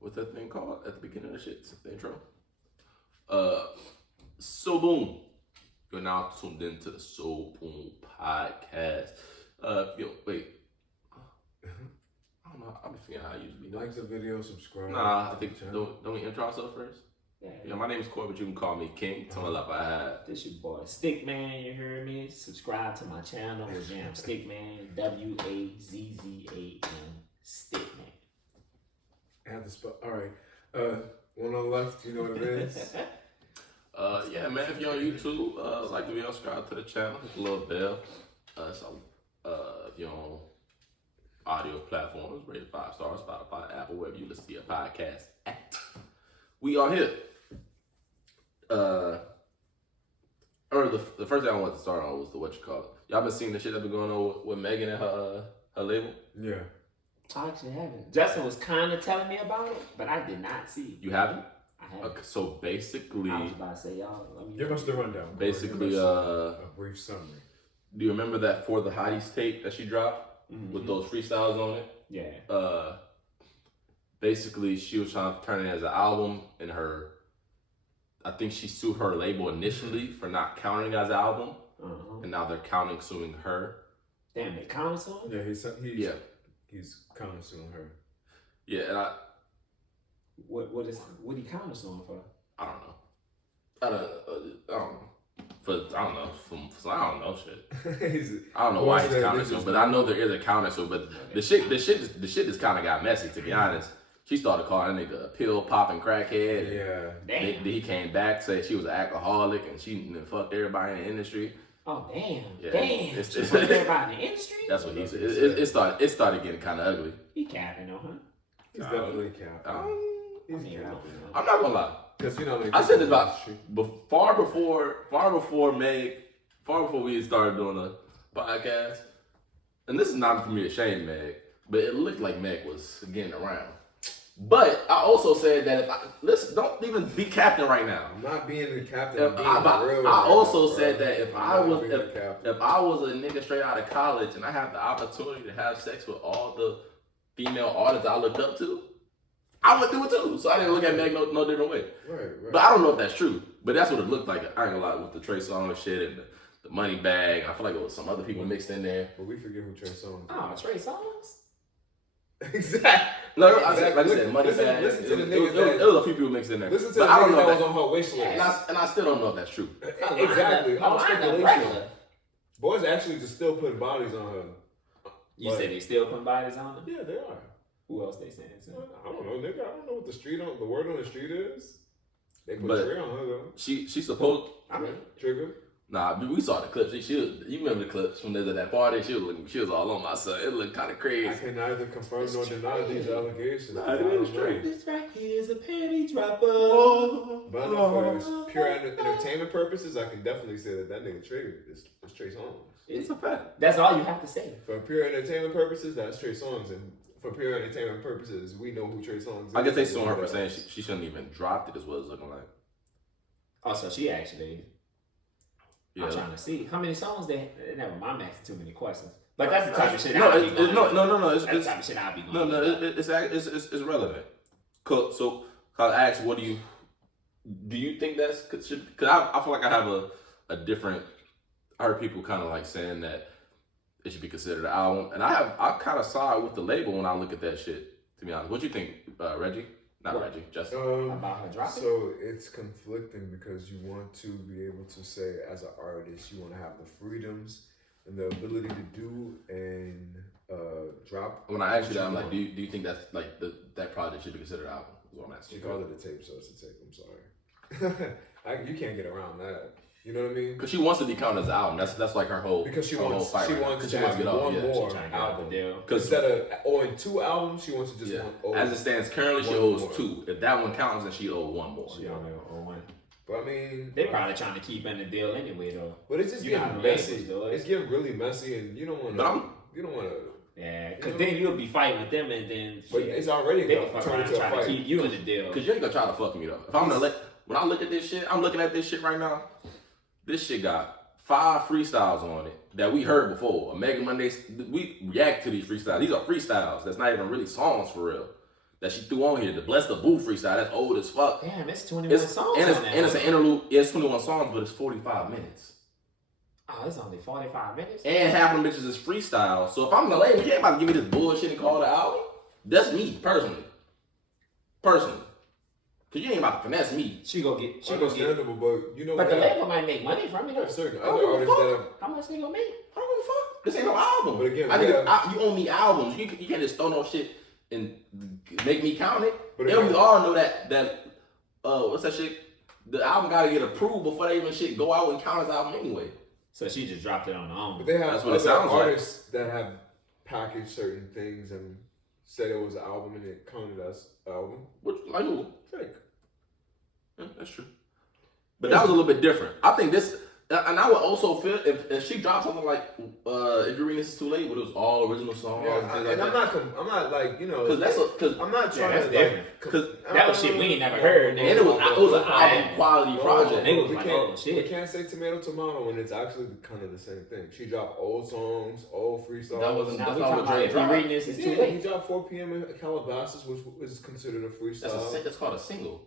what's that thing called at the beginning of the shit? It's the intro. So boom. You're now tuned into the Soul Boom podcast. Wait. I don't know. I'm forgetting how I usually do. Like the video, subscribe. Nah, I think don't we intro ourselves first? Yeah, my name is Corey, but you can call me King. To my left, I have this your boy Stickman. You heard me? Subscribe to my channel. Again, Stickman. WAZZAM. Stickman. I have to spell. All right. One on the left. You know what it is. Yeah, man. If you're on YouTube, like the video, subscribe to the channel, hit the little bell. If you're on audio platforms, rated 5 stars, Spotify, Apple, wherever you listen to your podcast at. We are here. The first thing I wanted to start on was the what you call it. Y'all been seeing the shit that been going on with Megan and her label? Yeah. I actually haven't. Justin was kind of telling me about it, but I did not see. You haven't? I haven't. Okay, so basically, I was about to say, y'all. Give us the rundown. Basically, a brief summary. Do you remember that For the Hotties tape that she dropped with those freestyles on it? Yeah. Basically, she was trying to turn it as an album, and I think she sued her label initially for not counting it as an album, and now they're suing her. Damn, they countersuing? Yeah, he's countersuing her. Yeah, and what he countersuing for? I don't know. I don't know shit. I don't know why he's countersuing, but I know there is a countersuing. But the shit just kind of got messy, to be honest. She started calling that nigga a pill popping crackhead. Yeah. Damn. He came back, said she was an alcoholic and she fucked everybody in the industry. Oh damn. Yeah, Damn. She fucked everybody in the industry? That's what he said. It started getting kind of ugly. He capping on her. He's definitely capping. I'm not gonna lie. Because I said this about far before we started doing a podcast. And this is not for me to shame Meg, but it looked like Meg was getting around. But I also said that don't even be captain right now. I'm not being the captain. I also said that if I was a nigga straight out of college and I had the opportunity to have sex with all the female artists I looked up to, I would do it too. So I didn't look at Meg no different way. Right. But I don't know if that's true. But that's what it looked like. I ain't gonna lie, with the Trey Songz shit and the money bag. I feel like it was some other people mixed in there. But we forget who Trey Songz is. Oh, Trey Songz? Exactly. No, like I said, money bag. Listen to the niggas. There was a few people mixed in there. Listen to the niggas that was on her wish list. And I still don't know if that's true. Exactly. All speculation. Boys actually just still putting bodies on her. You say they still putting bodies on her? Yeah, they are. Who else they saying? I don't know, nigga. I don't know what the word on the street is. They put Trey on her though. She supposed. Trigger. Nah, we saw the clips. You remember the clips from that party? She was all on my son. It looked kind of crazy. I can neither confirm nor deny these allegations. Nah, it is straight. This right here is a panty dropper. But for pure entertainment purposes, I can definitely say that nigga Trey is Trey Songz. It's a fact. That's all you have to say. For pure entertainment purposes, that's Trey Songz, and for pure entertainment purposes, we know who Trey Songz is. I guess they sued her for saying she shouldn't even dropped it. Is what it's looking like. Oh, so she actually. Yeah. I'm trying to see how many songs they. Never mind, I'm asking too many questions. But that's the type of shit. No, I'll be going. No. That's the type of shit I'll be going. No. It's relevant. So I asked, what do you think that's? Because I feel like I have a different. I heard people kind of like saying that it should be considered an album, and I kind of side with the label when I look at that shit. To be honest, what do you think, Reggie? Not Reggie, Justin. About her dropping? So it's conflicting because you want to be able to say, as an artist, you want to have the freedoms and the ability to do and drop. When I asked you that, I'm like, do you think that's like that project should be considered an album? Is what I'm asking. She called it a tape, so it's a tape. I'm sorry. You can't get around that. You know what I mean? Because she wants to be counted as an album. That's like her whole. Because she wants to have one more album. Instead of owing 2 albums, she wants to just one. As it stands currently, she owes 2. If that one counts, then she owes 1 more. She only owe 1. But I mean, they probably trying to keep in the deal anyway, though. But it's just getting messy. It's getting really messy, and you don't want to. You don't want to. Yeah, because then you'll be fighting with them, and then. But it's already going to turn into a fight. To keep you in the deal. Because you ain't gonna try to fuck me though. If I'm gonna when I look at this shit, I'm looking at this shit right now. This shit got 5 freestyles on it that we heard before. A Mega Mondays, we react to these freestyles. These are freestyles. That's not even really songs for real. that she threw on here. The Bless the Boo freestyle, that's old as fuck. Damn, it's 21 songs on that. And it's an interlude. Yeah, it's 21 songs, but it's 45 minutes. Oh, it's only 45 minutes? And half of them bitches is freestyle. So if I'm the label, you ain't about to give me this bullshit and call it an album. That's me, personally. Personally. Cause you ain't about to finesse me. She go get. Understandable, but you know But what? the label might make money from it. There are certain Oh, other artists fuck. that have. How much they gonna make? I don't give a fuck. This ain't no album. But again, you owe me albums. You can't just throw no shit and make me count it. But And we again- all know that what's that shit? The album gotta get approved before they even shit go out and count as album anyway. So she just dropped it on her own. But they have That's what it other sounds like. artists that have packaged certain things and said it was an album and it counted as an album. Which, like who? Fake. Yeah, that's true. But that was a little bit different. I think this, and I would also feel if she dropped something like if you're reading This Is Too Late, but it was all original songs. Yeah, and and I'm not like, you know, because I'm not trying that's to different. because That was shit we ain't never heard. and it was an album quality project. Nigga was we like, can't, oh, shit. we can't say tomato when it's actually kind of the same thing. She dropped old songs, old freestyles. That wasn't- Now That's we not talking what about Dre if you dropped. reading This Is Too Yeah, Late. he dropped 4 p.m. in Calabasas, which is considered a freestyle. That's called a single.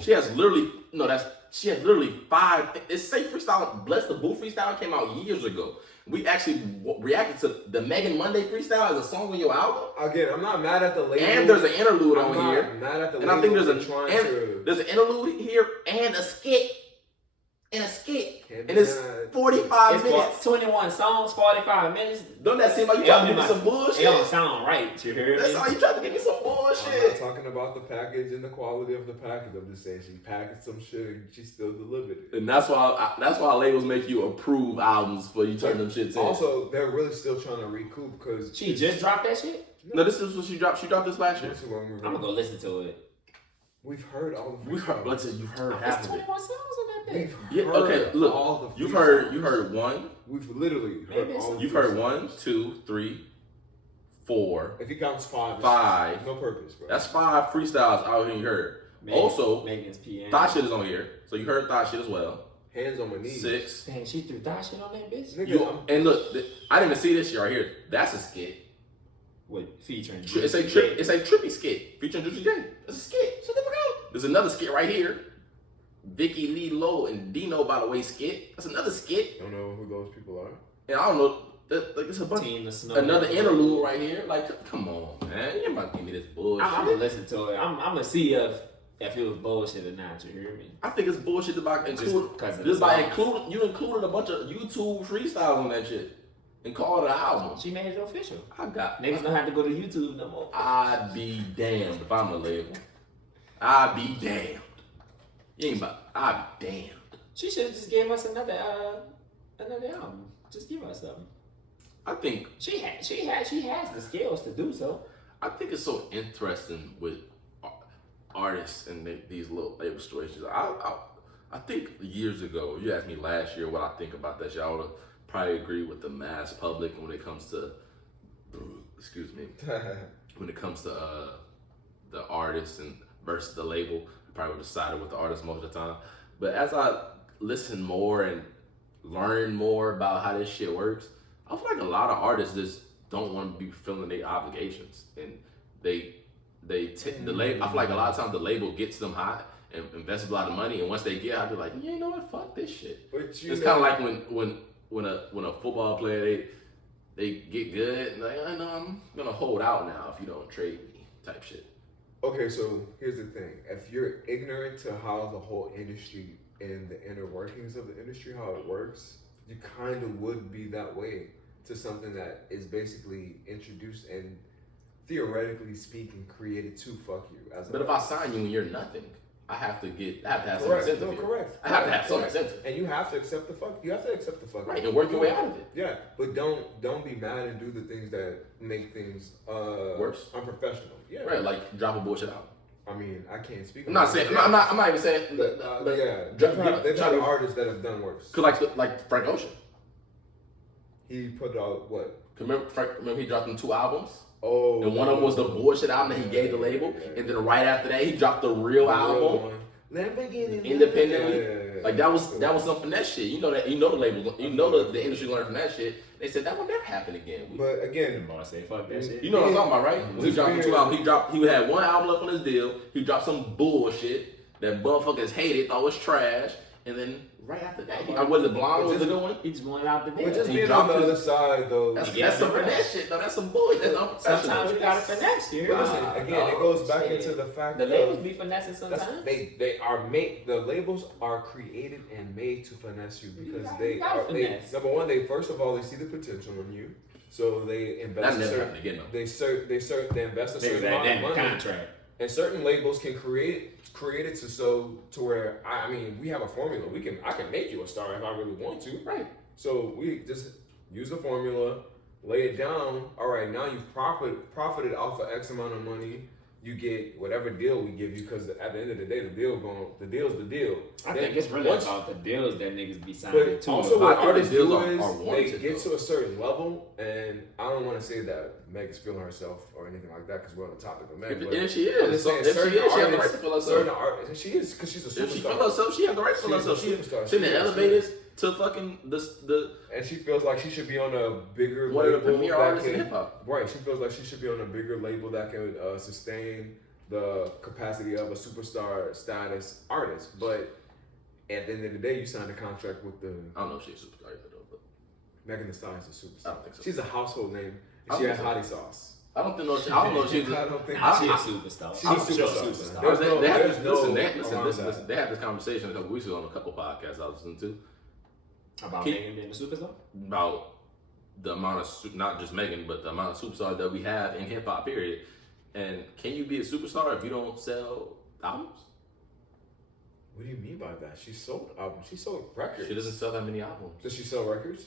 She has literally five. It's safe freestyle. Bless the Boo freestyle came out years ago. We actually reacted to the Megan Monday freestyle as a song on your album. Again, I'm not mad at the label. And there's an interlude I'm on not here. mad at the And label I think there's for an interlude here and a skit. And Can't be it's mad. 45 It's minutes. 21 songs, 45 minutes. Don't that seem like you It trying don't to give me like- some It bullshit? don't sound right. You heard That's me? all you trying to give me some I'm not bullshit. talking about the package and the quality of the package. I'm just saying she packaged some shit and she still delivered it. And that's why labels make you approve albums before you turn them shits in. Also, they're really still trying to recoup because She just dropped that shit? No, this is what she dropped. She dropped this last year. I'm gonna go listen to it. We've heard all the We've heard. Let's say you've heard It's half of it. 21 songs on that bitch. We've Yeah. heard Okay. Look. all the You freestyles. heard one. We've literally heard Maybe it's all the You've heard freestyles. 1, 2, 3, 4. If he counts 5, Five. it's no purpose, bro. That's 5 freestyles out here you heard. Also, Megan's PM. Thought Shit is on here, so you heard Thought Shit as well. Hands on my knees. 6. Dang, she threw that shit on that bitch? Nigga, And look, I didn't even see this shit right here. That's a skit. With featuring It's a trippy skit featuring Jussie J. It's a skit. Shut the fuck up. There's another skit right here. Vicky Lee Lowe and Dino, by the way, skit. That's another skit. don't know who those people are. And I don't know. Like it's a bunch. Team the Snow. Another interlude right here. Like, come on, man. You ain't about to give me this bullshit. I'm gonna listen to it. I'm gonna see if it was bullshit or not. You hear me? I think it's bullshit about including. because of Just the by songs. including, you included a bunch of YouTube freestyles on that shit and called it an album. She made it official. I got. Niggas don't have to go to YouTube no more. I'd be damned if I'm the label. I'd be damned. You ain't about. I'd be damned. She should have just gave us another album. Just give us something. I think. She has the skills to do so. I think it's so interesting with artists and these little label situations. I think years ago, you asked me last year what I think about that shit. I would have probably agreed with the mass public when it comes to, excuse me, when it comes to the artist and versus the label. I probably would have sided with the artist most of the time. But as I listen more and learn more about how this shit works, I feel like a lot of artists just don't want to be fulfilling their obligations, and the label. I feel like a lot of times the label gets them hot and invests a lot of money, and once they get out, they're like, yeah, you know what, fuck this shit. But It's kind of like when a football player they get good, and like, I know I'm gonna hold out now if you don't trade me, type shit. Okay, so here's the thing. If you're ignorant to how the whole industry and the inner workings of the industry, how it works, you kind of would be that way to something that is basically introduced and theoretically speaking created to fuck you. But if I sign you and you're nothing, I have to have some correct, incentive. no, here. correct. I have to have some correct. incentive. And you have to accept the fuck. You have to accept the fuck. Right, and work your way out of it. Yeah, but don't be mad and do the things that make things Worse? unprofessional. Yeah, Right, like drop a bullshit out. I mean, I can't speak. I'm not saying. I'm not even saying. But, yeah, they've had artists that have done worse. Cause like Frank Ocean. He put out what? Remember he dropped them 2 albums, Oh, and one of them was the bullshit album that he gave the label, and then right after that he dropped the real album. Lamborghini. independently. Yeah. Like that was some finesse shit. You know that the label, the industry learned from that shit. They said that will never happen again. But again, I say fuck that shit. You know what I'm talking about, right? When he dropped 2 albums, he had 1 album left on his deal. He dropped some bullshit that motherfuckers hated, thought was trash, and then right after that, was it Blonde? Was it the one? He just went out the but deal. just being on the other side though. That's some finesse shit though. That's some bullshit. Sometimes you gotta finesse here. But listen, again, it goes back into the fact the that labels be finessing sometimes. they are made. The labels are created and made to finesse you because you gotta finesse. number one, they first of all they see the potential in you, so they invest. That never happened again though. They invest a certain amount of money. Contract. And certain labels can create it to where I mean we have a formula. I can make you a star if I really want to. Right. So we just use the formula, lay it down. All right, now you've profited off of X amount of money. You get whatever deal we give you because at the end of the day, the deal's the deal. I think it's really about the deals that niggas be signing But to. also what artists do are is warranted, they get to a certain level, and I don't want to say that Meg is feeling herself or anything like that because we're on the topic of Meg. And she I'm is. just saying, If she is, she has the right to feel herself. certain artists, she is because she's a superstar. If she feel herself, she has the right to feel She's a herself. superstar. She's in the elevators to fucking the And she feels like she should be on a bigger one of the label premier that artists in can- hip hop. Right, she feels like she should be on a bigger label that can sustain the capacity of a superstar status artist. But at the end of the day, you signed a contract with the I don't know if she's a superstar either though, but Megan Thee Stallion's a superstar. I don't think so. She's a household name. I And she don't had think hottie sauce. I don't know if she's a I don't think She a superstar. She's a superstar. They had this conversation a couple weeks ago on a couple podcasts I was listening to About Megan being a superstar? about the amount of not just Megan, but the amount of superstars that we have in hip hop. Period. And can you be a superstar if you don't sell albums? What do you mean by that? She sold albums. She sold records. She doesn't sell that many albums. Does she sell records?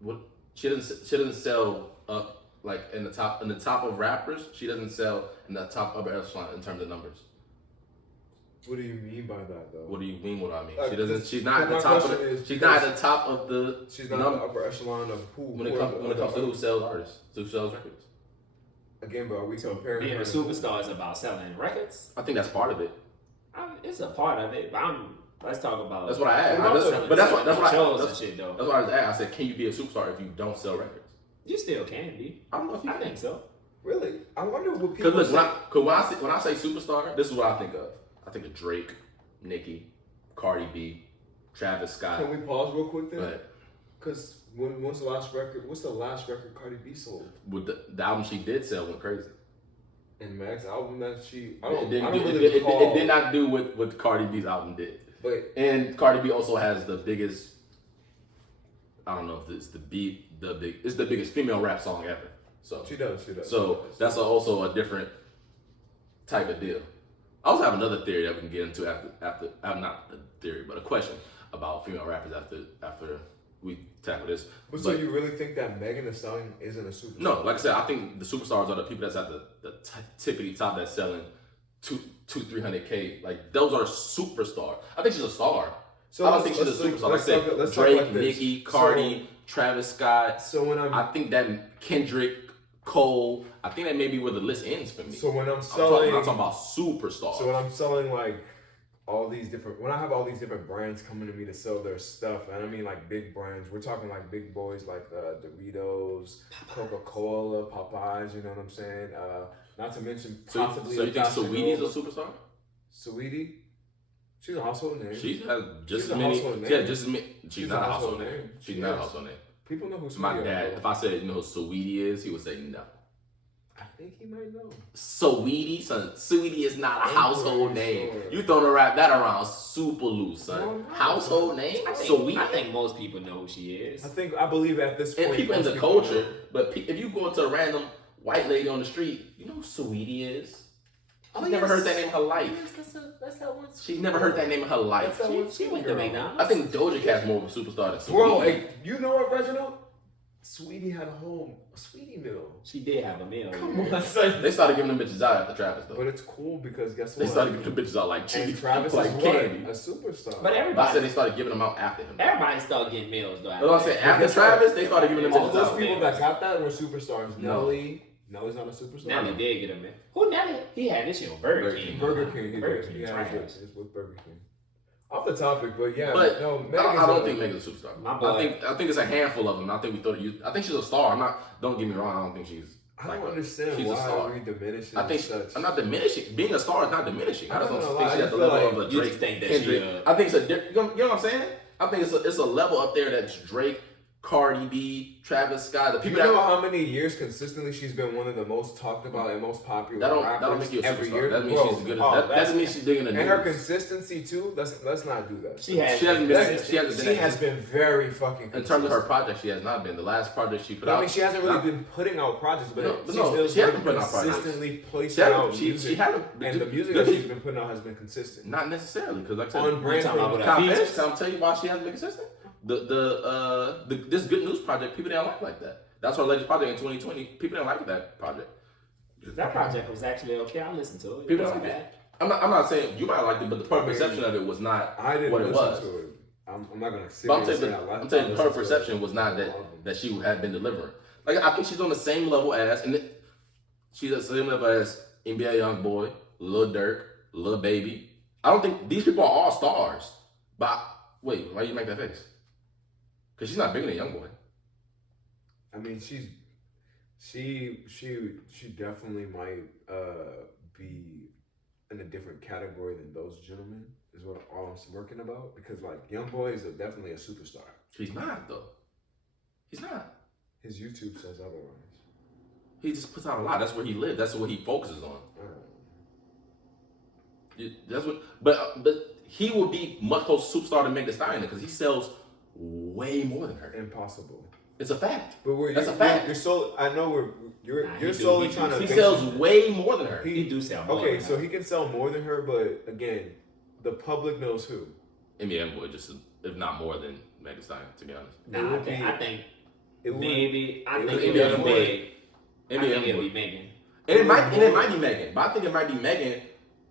What? She doesn't sell up like in the top of rappers. She doesn't sell in the top upper echelon in terms of numbers. What do you mean by that, though? What do you mean? What I mean? Like, She doesn't. She's not at my the top. question Of, is she's not at the top of the. She's not the upper echelon of who. When it comes to who sells artists, who sells records. Again, but are we comparing? Being her a to superstar is about selling records. I think that's part of it. It's a part of it, but let's talk about. That's what I asked. That's what I was asking. I said, can you be a superstar if you don't sell records? You still can be. I don't know if you I can. think so. Really? I wonder what people. Because look, when I say superstar, this is what I think of. I think of Drake, Nicki, Cardi B, Travis Scott. Can we pause real quick then? But Because what's the last record? What's the last record Cardi B sold? with the album she did sell went crazy. And Meg's album that she It did not do what Cardi B's album did. But And Cardi B also has the biggest. I don't know if it's it's the biggest female rap song ever. So she does. So that's also a different type of deal. I also have another theory that we can get into after not a theory, but a question about female rappers after we tackle this. But so you really think that Megan Thee Stallion isn't a superstar? No, like I said, I think the superstars are the people that's at the tippity top that's selling 300K. Like those are superstars. I think she's a star. I don't think she's a superstar. Like I said, Drake, Nicki, Cardi, Travis Scott. So I think that Kendrick, Cole, I think that may be where the list ends for me. So when I'm talking about superstars. So when I'm selling like when I have all these different brands coming to me to sell their stuff, and I mean like big brands, we're talking like big boys like Doritos, Coca-Cola, Popeyes, you know what I'm saying? Not to mention possibly. So you think Saweetie's a superstar? Saweetie? She's a household name. She has just She's as a many. household name. Yeah, just as many. She's not a household name. She's not a household name. People know who Saweetie My is. dad, if I said you know who Saweetie is, he would say no. I think he might know. Saweetie, son. Saweetie is not a household name. Sure. You throwing that around super loose, son. No. Household name? Saweetie? I think most people know who she is. I believe at this point. And people in the culture, but if you go into a random white lady on the street, you know who Saweetie is? She's never heard that name in her life. That's that one. She's never heard that name in her life. She went to McDonald's. I think Doja Cat's more of a superstar than Saweetie. Bro, hey, you know what, Reginald? Sweetie had a whole Sweetie meal. She did have a meal. Come on, son. They started giving them bitches out after Travis, though. But it's cool because guess They what? started giving them bitches out like And cheese, Travis like is candy. what? A superstar. But I said everybody they started giving them out after him. everybody started getting meals though. That's what I'm saying. After Travis, they started giving them all bitches those out. people that got that were superstars. No. Nelly, No, he's not a superstar. Nelly did get him in. Who Nelly? He had this shit on Burger King. Burger King. Burger King. Yeah, Trash. it's with Burger King. Off the topic, but yeah, But no, I don't think Megan's a superstar. My boy. I think it's a handful of them. I think we thought I think she's a star. I'm not. Don't get me wrong. I don't think she's. I don't understand she's a why star. we diminishing. I think such. I'm not diminishing. Being a star is not diminishing. I just I'm not don't gonna think lie, she's at I the feel level like of a you Drake. just think that Kendrick. she, I think it's a different. You know what I'm saying? I think it's a level up there that's Drake, Cardi B, Travis Scott. The Do you people know how many years consistently she's been one of the most talked about and most popular that rappers don't make you a every superstar. year? That means she's good. That doesn't mean she's digging the news. And her consistency too. Let's not do that. She has. She hasn't been. She has been very fucking consistent. In terms of her project, she has not been. The last project she put out. I mean, she hasn't really been putting out projects, but she hasn't been putting out projects. consistently placing out music. She hasn't. And the music that she's been putting out has been consistent. Not necessarily, because like I said, On brand talking about from what Can I tell you why she hasn't been consistent? This Good News project, people didn't like that. That's her latest project in 2020. People didn't like that project. That project was actually okay. I listened to it. People wasn't don't like bad. I'm not saying you might have liked it, but the perception of it was not I didn't what it was. listen to it. I'm not gonna sit But here and say I'm saying her perception was not that she had been delivering. Like I think she's on the same level as, she's at the same level as NBA YoungBoy, Lil Durk, Lil Baby. I don't think these people are all stars. But wait, why you make that face? Because she's not bigger than YoungBoy. I mean, she definitely might be in a different category than those gentlemen. Is what all I'm working about, because like YoungBoy is definitely a superstar. He's not though. He's not. His YouTube says otherwise. He just puts out a lot. That's where he lives. That's what he focuses on. That's what. But he will be much closer to superstar than Megan Thee Stallion because he sells way more than her. Impossible. It's a fact. But that's a fact. You're you're he solely do. trying to. He sells way more than her. He do sell more. Okay, than so her. he can sell more than her, but again, the public knows who. NBA YoungBoy just if not more than Megan Thee Stallion, to be honest. Nah, I think it'll be Megan. And it might be Megan, but I think it might be Megan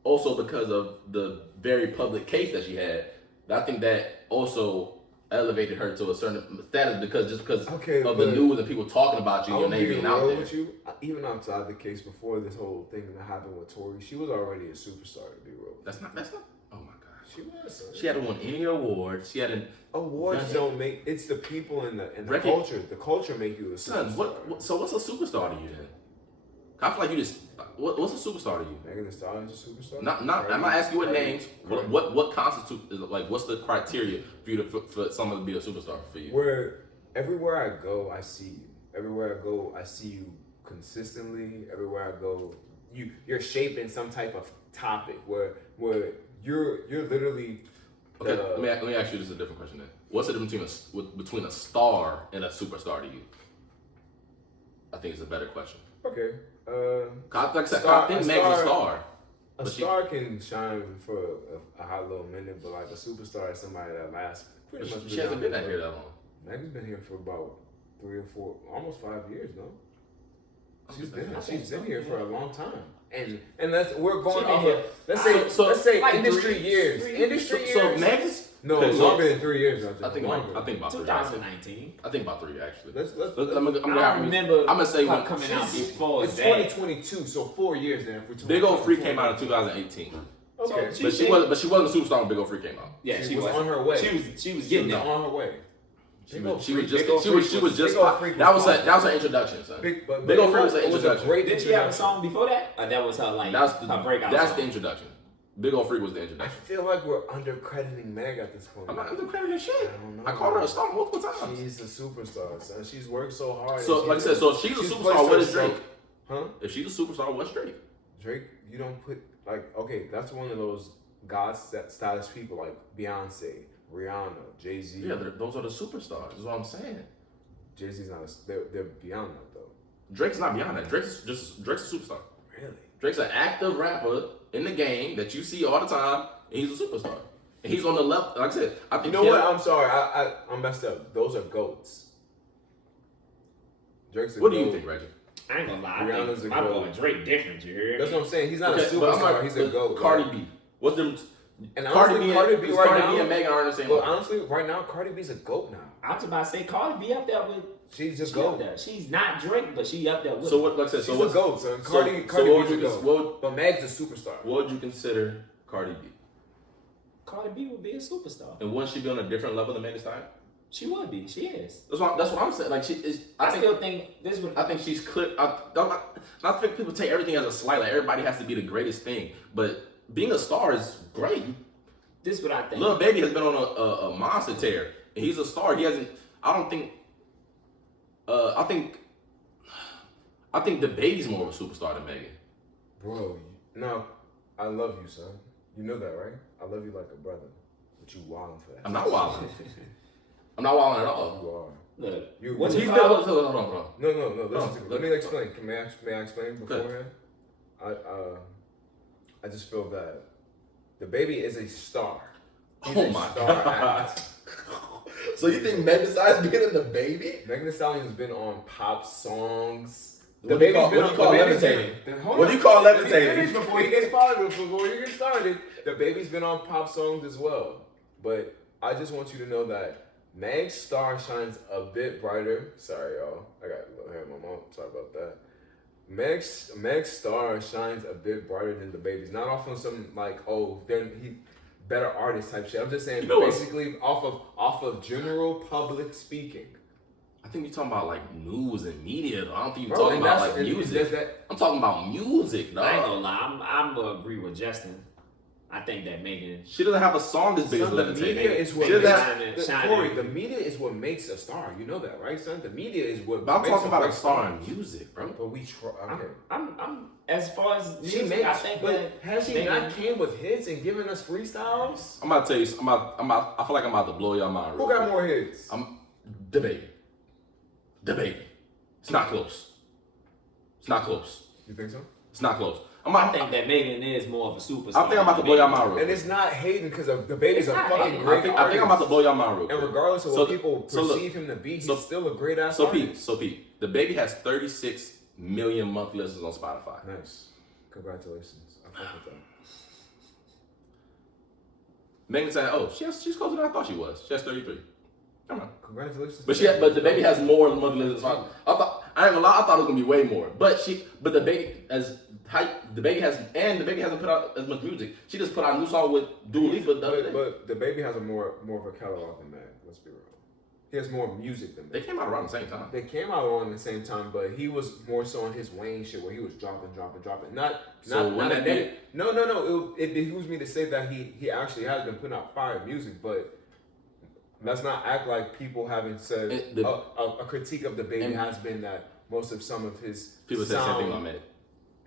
also because of the very public case that she had. I think that also elevated her to a certain status because of the news and people talking about you, your name being out there. With you, even outside the case, before this whole thing that happened with Tory, she was already a superstar, to be real. That's not. Oh my gosh. She was. Son. She hadn't won any awards. She hadn't. Awards don't make. It's the people and the culture. The culture make you a superstar. So what's a superstar to you then? I feel like you just. What's a superstar to you? Megan Thee Stallion is a superstar. I'm not asking you what names. What constitutes like? What's the criteria for you for someone to be a superstar for you? Where everywhere I go, I see you. Everywhere I go, I see you consistently. Everywhere I go, you're shaping some type of topic where you're literally. Okay, let me ask you this a different question then. What's the difference between a star and a superstar to you? I think it's a better question. Okay. Like I said, I think Meg's a star. A star can shine for a hot little minute, but like a superstar is somebody that lasts pretty much. She hasn't been out here that long. Megan's been here for about 3 or 4, almost 5 years, no? She's been here for a long time, and we're going off of let's say like industry years. Industry years. So Meg's longer than 3 years. I think about 2019. I think about 3 actually. I remember. I'm gonna say when coming out before it's 2022, so 4 years then. Big Ol' Freak came out in 2018. Okay, but she wasn't a superstar when Big Ol' Freak came out. Yeah, she was on her way. She was getting there. On her way. She was just that was her introduction, son. Big Ol' Freak was her introduction. Did she have a song before that? Or that was her her breakout That's song? the introduction. Big Ol' Freak was the I introduction. feel like we're undercrediting Meg at this point. I'm not undercrediting shit. I don't know. I called her a star multiple times. She's a superstar, son. She's worked so hard. So like I said, so if she's a superstar, what is Drake? Huh? If she's a superstar, what's Drake? Drake, you don't put okay, that's one of those God stylish people like Beyonce, Rihanna, Jay-Z. Yeah, those are the superstars. Is what I'm saying. Jay-Z's not. They're beyond that though. Drake's not beyond that. Drake's a superstar. Really? Drake's an active rapper in the game that you see all the time, and he's a superstar. And he's on the level. Like I said, I think. You know what? I'm sorry. I'm messed up. Those are goats. Drake's a What goat. do you think, Reggie? I ain't gonna lie. Rihanna's a my goat. boy Drake different. You hear? That's what I'm saying. He's not a superstar. He's a goat. Cardi B. What's the difference And Cardi honestly, B, Cardi B right now, and Megan are in the same well, level. honestly, right now, Cardi B's a GOAT now. I was about to say Cardi B up there with. She's just She up GOAT. there. She's not Drake, but she up there with. So him. what? Like I said, She's so what's a GOAT, son. so Cardi what B's a would you GOAT. But Meg's a superstar. what would you consider Cardi B? Cardi B would be a superstar. And wouldn't she be on a different level than Megan Thee Stallion? She would be. She is. That's what I'm saying. Like she is. I still think this would. I think she's clear. Not think people take everything as a slight. Like everybody has to be the greatest thing, but being a star is great. This is what I think. Lil Baby has been on a monster tear, and he's a star. He hasn't. I don't think. I think the Baby's more of a superstar than Megan. Bro, no, I love you, son. You know that, right? I love you like a brother. But you wildin' for that. I'm not wilding. I'm not wilding at all. You are. Look, You, what's you- it He's been. called? Hold on. No, listen to me. Oh, Let me explain. May I explain Go ahead. beforehand? I just feel that the Baby is a star. He's Oh a my star God. act. So you think Megan Thee Stallion's better than the Baby? Megan Thee Stallion's been on pop songs. What do you call levitating? What do you call levitating? Before you get started, the Baby's been on pop songs as well. But I just want you to know that Meg's star shines a bit brighter. Sorry, y'all. I got a little hair in my mouth. Sorry about that. Meg's star shines a bit brighter than the Baby's. Not off on some like, oh, he better artist type shit. I'm just saying, You know what? basically off of general public speaking. I think you're talking about like news and media. I don't think you're Bro, talking and about that's- like and music. that- I'm talking about music, I ain't dog. gonna lie. I'm gonna agree with Justin. I think that Megan. She doesn't have a song as big as Son, the Levitating. media is what She doesn't makes have- Shining. Corey, the media is what makes a star. You know that, right, son? The media is what. But I'm makes talking about a great star in music, bro. But we try. Okay. I'm as far as She music, makes. I think But that has she Megan- not came with hits and given us freestyles? I'm about to tell you. I feel like I'm about to blow your mind. Who real got quick. more hits? I'm the Baby. The Baby. It's not close. It's not close. You think so? It's not close. I think that Megan is more of a superstar. I think I'm about to blow your mind real And quick. it's not hating because the Baby's It's a not fucking hating. great I think artist. I'm about to blow your mind real quick. And regardless of So what the- people so look, perceive him to be, he's so- still a great ass So artist. Pete, the Baby has 36 million monthly listeners on Spotify. Nice. Congratulations. I fuck with that. Megan said, "Oh, she's closer than I thought she was. She has 33. Come on." Congratulations. But the Baby has more monthly listeners. I ain't gonna lie, I thought it was gonna be way more. But the Baby the Baby hasn't put out as much music. She just put out a new song with Dua Lipa the other day. But the Baby has more of a catalog than Meg. Let's be real. He has more music than They Meg. came out around the same time. They came out around the same time, but he was more so on his Wayne shit where he was dropping. So when that be- No. It behooves me to say that he actually has been putting out fire music, but let's not act like people haven't said a critique of the Baby has been that most of some of his People say the same sound, thing on Meg.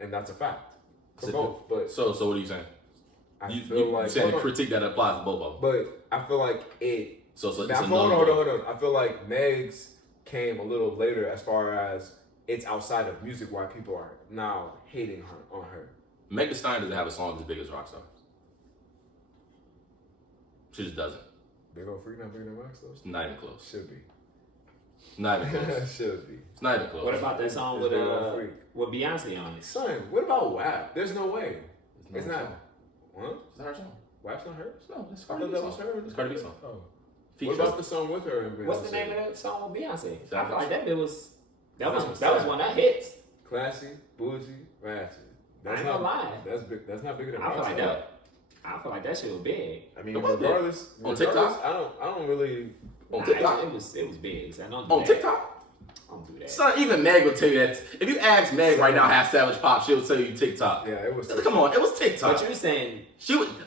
and that's a fact for So- both. But So what are you saying? I You feel like saying a hold on. critique that applies to both of them. But I feel like it. So it's Now, a hold no. on. I feel like Meg's came a little later as far as it's outside of music why people are now hating her on her. Megan Thee Stallion doesn't have a song as big as Rockstar. She just doesn't. Big old freak not bigger than Rockstar? It's not even close. Should be. Not even close. Should be. It's not even close. What about that song It's Big Old Freak. with Beyonce on it? Son, what about WAP? There's no way. It's her not. song. What? It's not her song. WAP's not hers? No, it's I Cardi thought B that song. was her. It's Cardi B song. Oh. Feature. What about the song with her and Beyonce? What's the name of that song with Beyonce? I Savage. feel like that bit was that was Savage. one that hits. Classy, bougie, ratchet. I ain't gonna lie. That's big. That's not bigger than I feel like Rockstar. that. I feel like that shit was big. I mean, It was big. regardless, On TikTok? I don't really. On Nah, TikTok. it was big. So don't do On that. TikTok. Don't do that. Son, even Meg will tell you that. If you ask Meg right now, have Savage Pop, she'll tell you TikTok. Yeah, it was. Come on, it was TikTok. But you're saying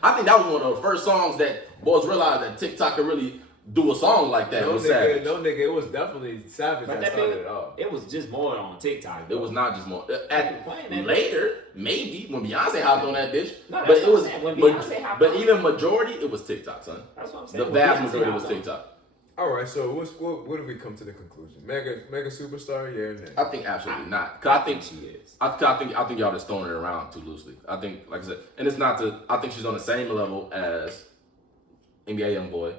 I think that was one of the first songs that boys realized that TikTok could really do a song like that. No with nigga, Savage. no nigga, it was definitely Savage but that that started bit, it off. it was just more on TikTok. It was not just more. Playing that Later, maybe when Beyonce hopped on that bitch, No, that's but it what was. I'm saying. When But, Beyonce hopped but on- even majority, it was TikTok, son. That's what I'm saying. The When vast Beyonce majority was hopped on- TikTok. All right, so what do we come to the conclusion? Mega superstar, yeah or nay? I think absolutely not. Cause I think she is. I think y'all just throwing it around too loosely. I think, like I said, and it's not to. I think she's on the same level as NBA YoungBoy,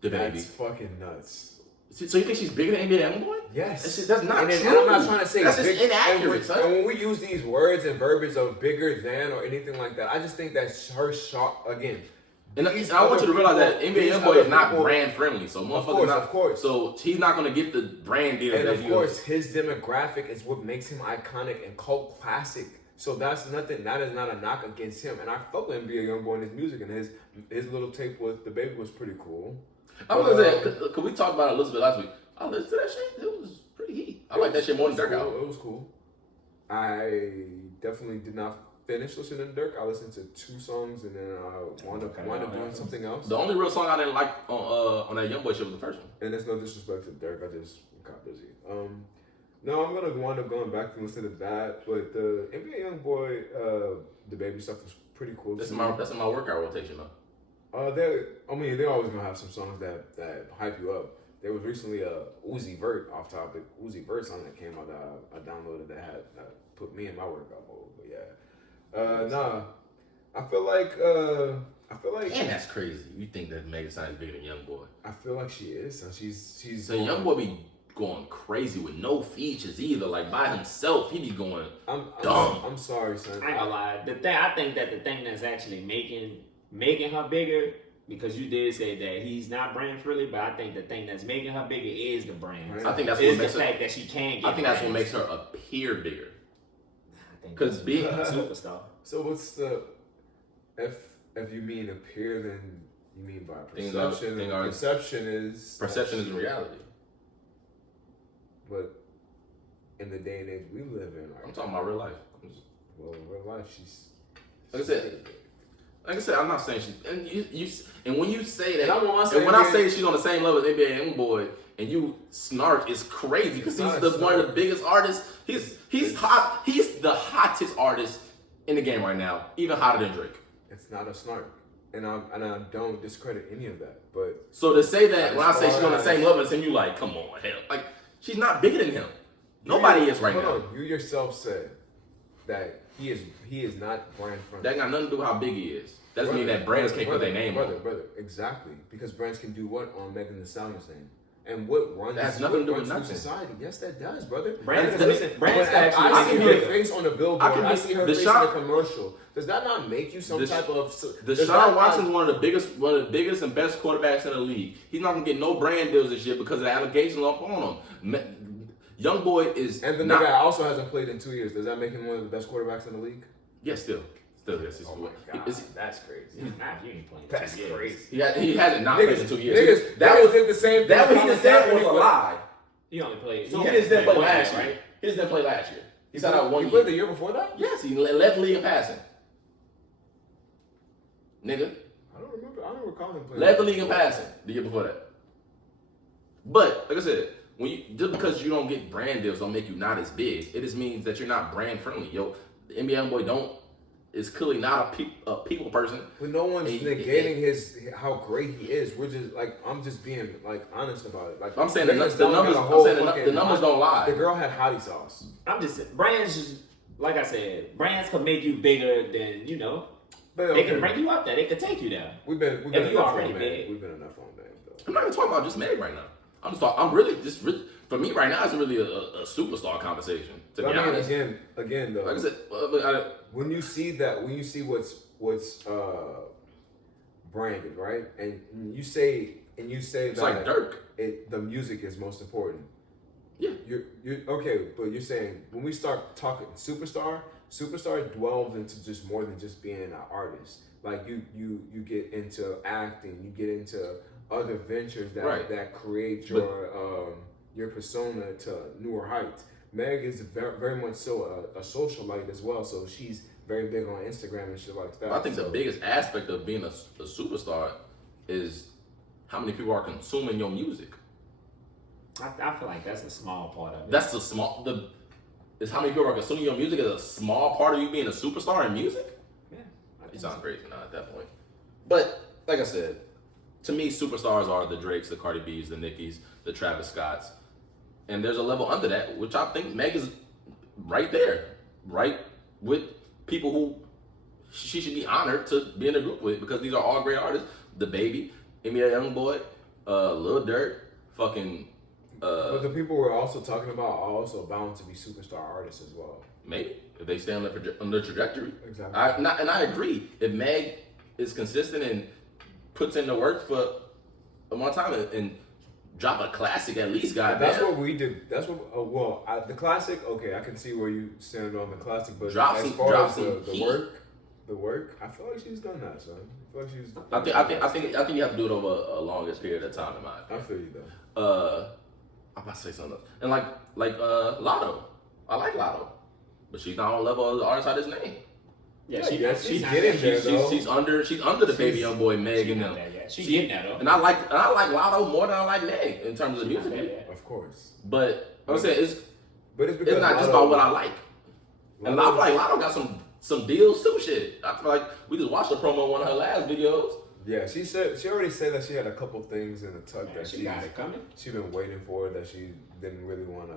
the Baby. That's fucking nuts. So you think she's bigger than NBA YoungBoy? Yes. That's not and true. And I'm not trying to say that's big, just inaccurate, and son. when we use these words and verbiage of bigger than or anything like that, I just think that her shot again. And I want you to realize that NBA YoungBoy is not brand friendly, so motherfuckers of course. So he's not gonna get the brand deal. And of course, his demographic is what makes him iconic and cult classic. So that's nothing. That is not a knock against him. And I fuck with NBA YoungBoy and his music, and his little tape with the baby was pretty cool. I was gonna say, could we talk about it a little bit last week? I listened to that shit. It was pretty heat. I like that shit more than Dirk album. It was cool. I definitely did not finish listening to Dirk. I listened to 2 songs and then I wound up doing something else. The only real song I didn't like on that YoungBoy shit was the first one. And there's no disrespect to Dirk. I just got busy. No, I'm gonna wind up going back and listen to that. But the NBA YoungBoy, the baby stuff was pretty cool. That's in my workout rotation though. They're always gonna have some songs that hype you up. There was recently a Uzi Vert off topic. Uzi Vert song that came out that I downloaded that put me in my workout mode. But yeah, I feel like and that's crazy. You think that Megan Thee Stallion is bigger than YoungBoy? I feel like she is. So she's. So YoungBoy be going crazy with no features either. Like by himself, he be going dumb. I'm sorry, son. I ain't gonna lie. I think that the thing that's actually making her bigger, because you did say that he's not brand friendly, but I think the thing that's making her bigger is the brand. I think that's what makes the fact that she can get. I think that's what makes her appear bigger. Because being a superstar. So what's the if you mean appear, then you mean by perception? Perception is reality. But in the day and age we live in, I'm talking about real life. Well, in real life, she's like I said, I'm not saying she. And when you say that, and when I say she's on the same level as NBA YoungBoy, and you snark, it's crazy because he's one of the biggest artists. He's hot. He's the hottest artist in the game right now, even hotter than Drake. It's not a snark, and I don't discredit any of that. But so to say that when I say she's on the same level as him, you like, come on, hell, like she's not bigger than him. Nobody is right now. Hold on, you yourself said that he is not brand friendly. That got nothing to do with how big he is. That doesn't mean that brands can't put their name on. Brother, exactly. Because brands can do what on Megan Thee Stallion's name? And what runs that has nothing to do with nothing. Society? Yes, that does, brother. Brands I see her face on the billboard. I see her face in the commercial. Does that not make you some type of? Deshaun Watson's one of the biggest and best quarterbacks in the league. He's not gonna get no brand deals and shit because of the allegations up on him. YoungBoy is and the nigga also hasn't played in 2 years. Does that make him one of the best quarterbacks in the league? Yes, still yes. Oh my God, that's crazy. That's crazy. He hasn't not played in 2 years. Niggas did the same thing. That what he just said was a lie. He only played. He just didn't play last year. He just didn't play last year. He sat out 1 year. He played the year before that? Yes, he led the league in passing. Nigga. I don't remember. I don't recall him playing. Led the league in passing the year before that. But like I said, just because you don't get brand deals don't make you not as big. It just means that you're not brand friendly. Yo, the NBA YoungBoy is clearly not a people person. But no one's negating how great he is. We're just like, I'm just being like honest about it. Like I'm saying the numbers don't lie. The girl had hottie sauce. I'm just saying, brands, like I said, brands can make you bigger than But, they can bring you up there. They can take you there. We've been if you enough already on big. We've been enough on that though. I'm not even talking about just Meg right now. I'm really for me right now, it's really a superstar conversation. To be honest, again though, like I said, when you see what's branded, right, and you say it's that like Dirk. The music is most important. Yeah, you're okay, but you're saying when we start talking superstar dwells into just more than just being an artist. Like you get into acting, you get into other ventures that create your persona to newer heights. Meg is very, very much so a socialite as well, so she's very big on Instagram and shit like that. I think the biggest aspect of being a superstar is how many people are consuming your music. I feel like that's a small part of it. That's is how many people are consuming your music is a small part of you being a superstar in music? Yeah. You sound crazy now at that point. But like I said, to me, superstars are the Drakes, the Cardi B's, the Nickys, the Travis Scotts. And there's a level under that, which I think Meg is right there, right with people who she should be honored to be in a group with because these are all great artists. The Baby, NBA YoungBoy, Lil Durk, fucking. But the people we're also talking about are also bound to be superstar artists as well. Maybe if they stay on their trajectory. Exactly. I agree. If Meg is consistent and puts in the work for a long time and drop a classic at least, goddamn. That's what we did. That's what. The classic. Okay, I can see where you stand on the classic, but Drop as some- far drop as some the heat. work, I feel like she's done that, son. I feel like she's. I think you have to do it over a longest period of time, in my I opinion. feel you though. I'm about to say something else. And like Lotto. I like Lotto. But she's not on the level of the artist I just named. Yeah, she's getting there though. She's under the baby young boy Meg and them. She's getting that though. And I like Lotto more than I like Meg in terms of music. Of course. But I'm saying it's because not just about what I like. And I feel like Lotto got some deals too. Shit. I feel like we just watched the promo on one of her last videos. Yeah, she already said that she had a couple things in the tuck that she got it coming. She's been waiting for that she didn't really want to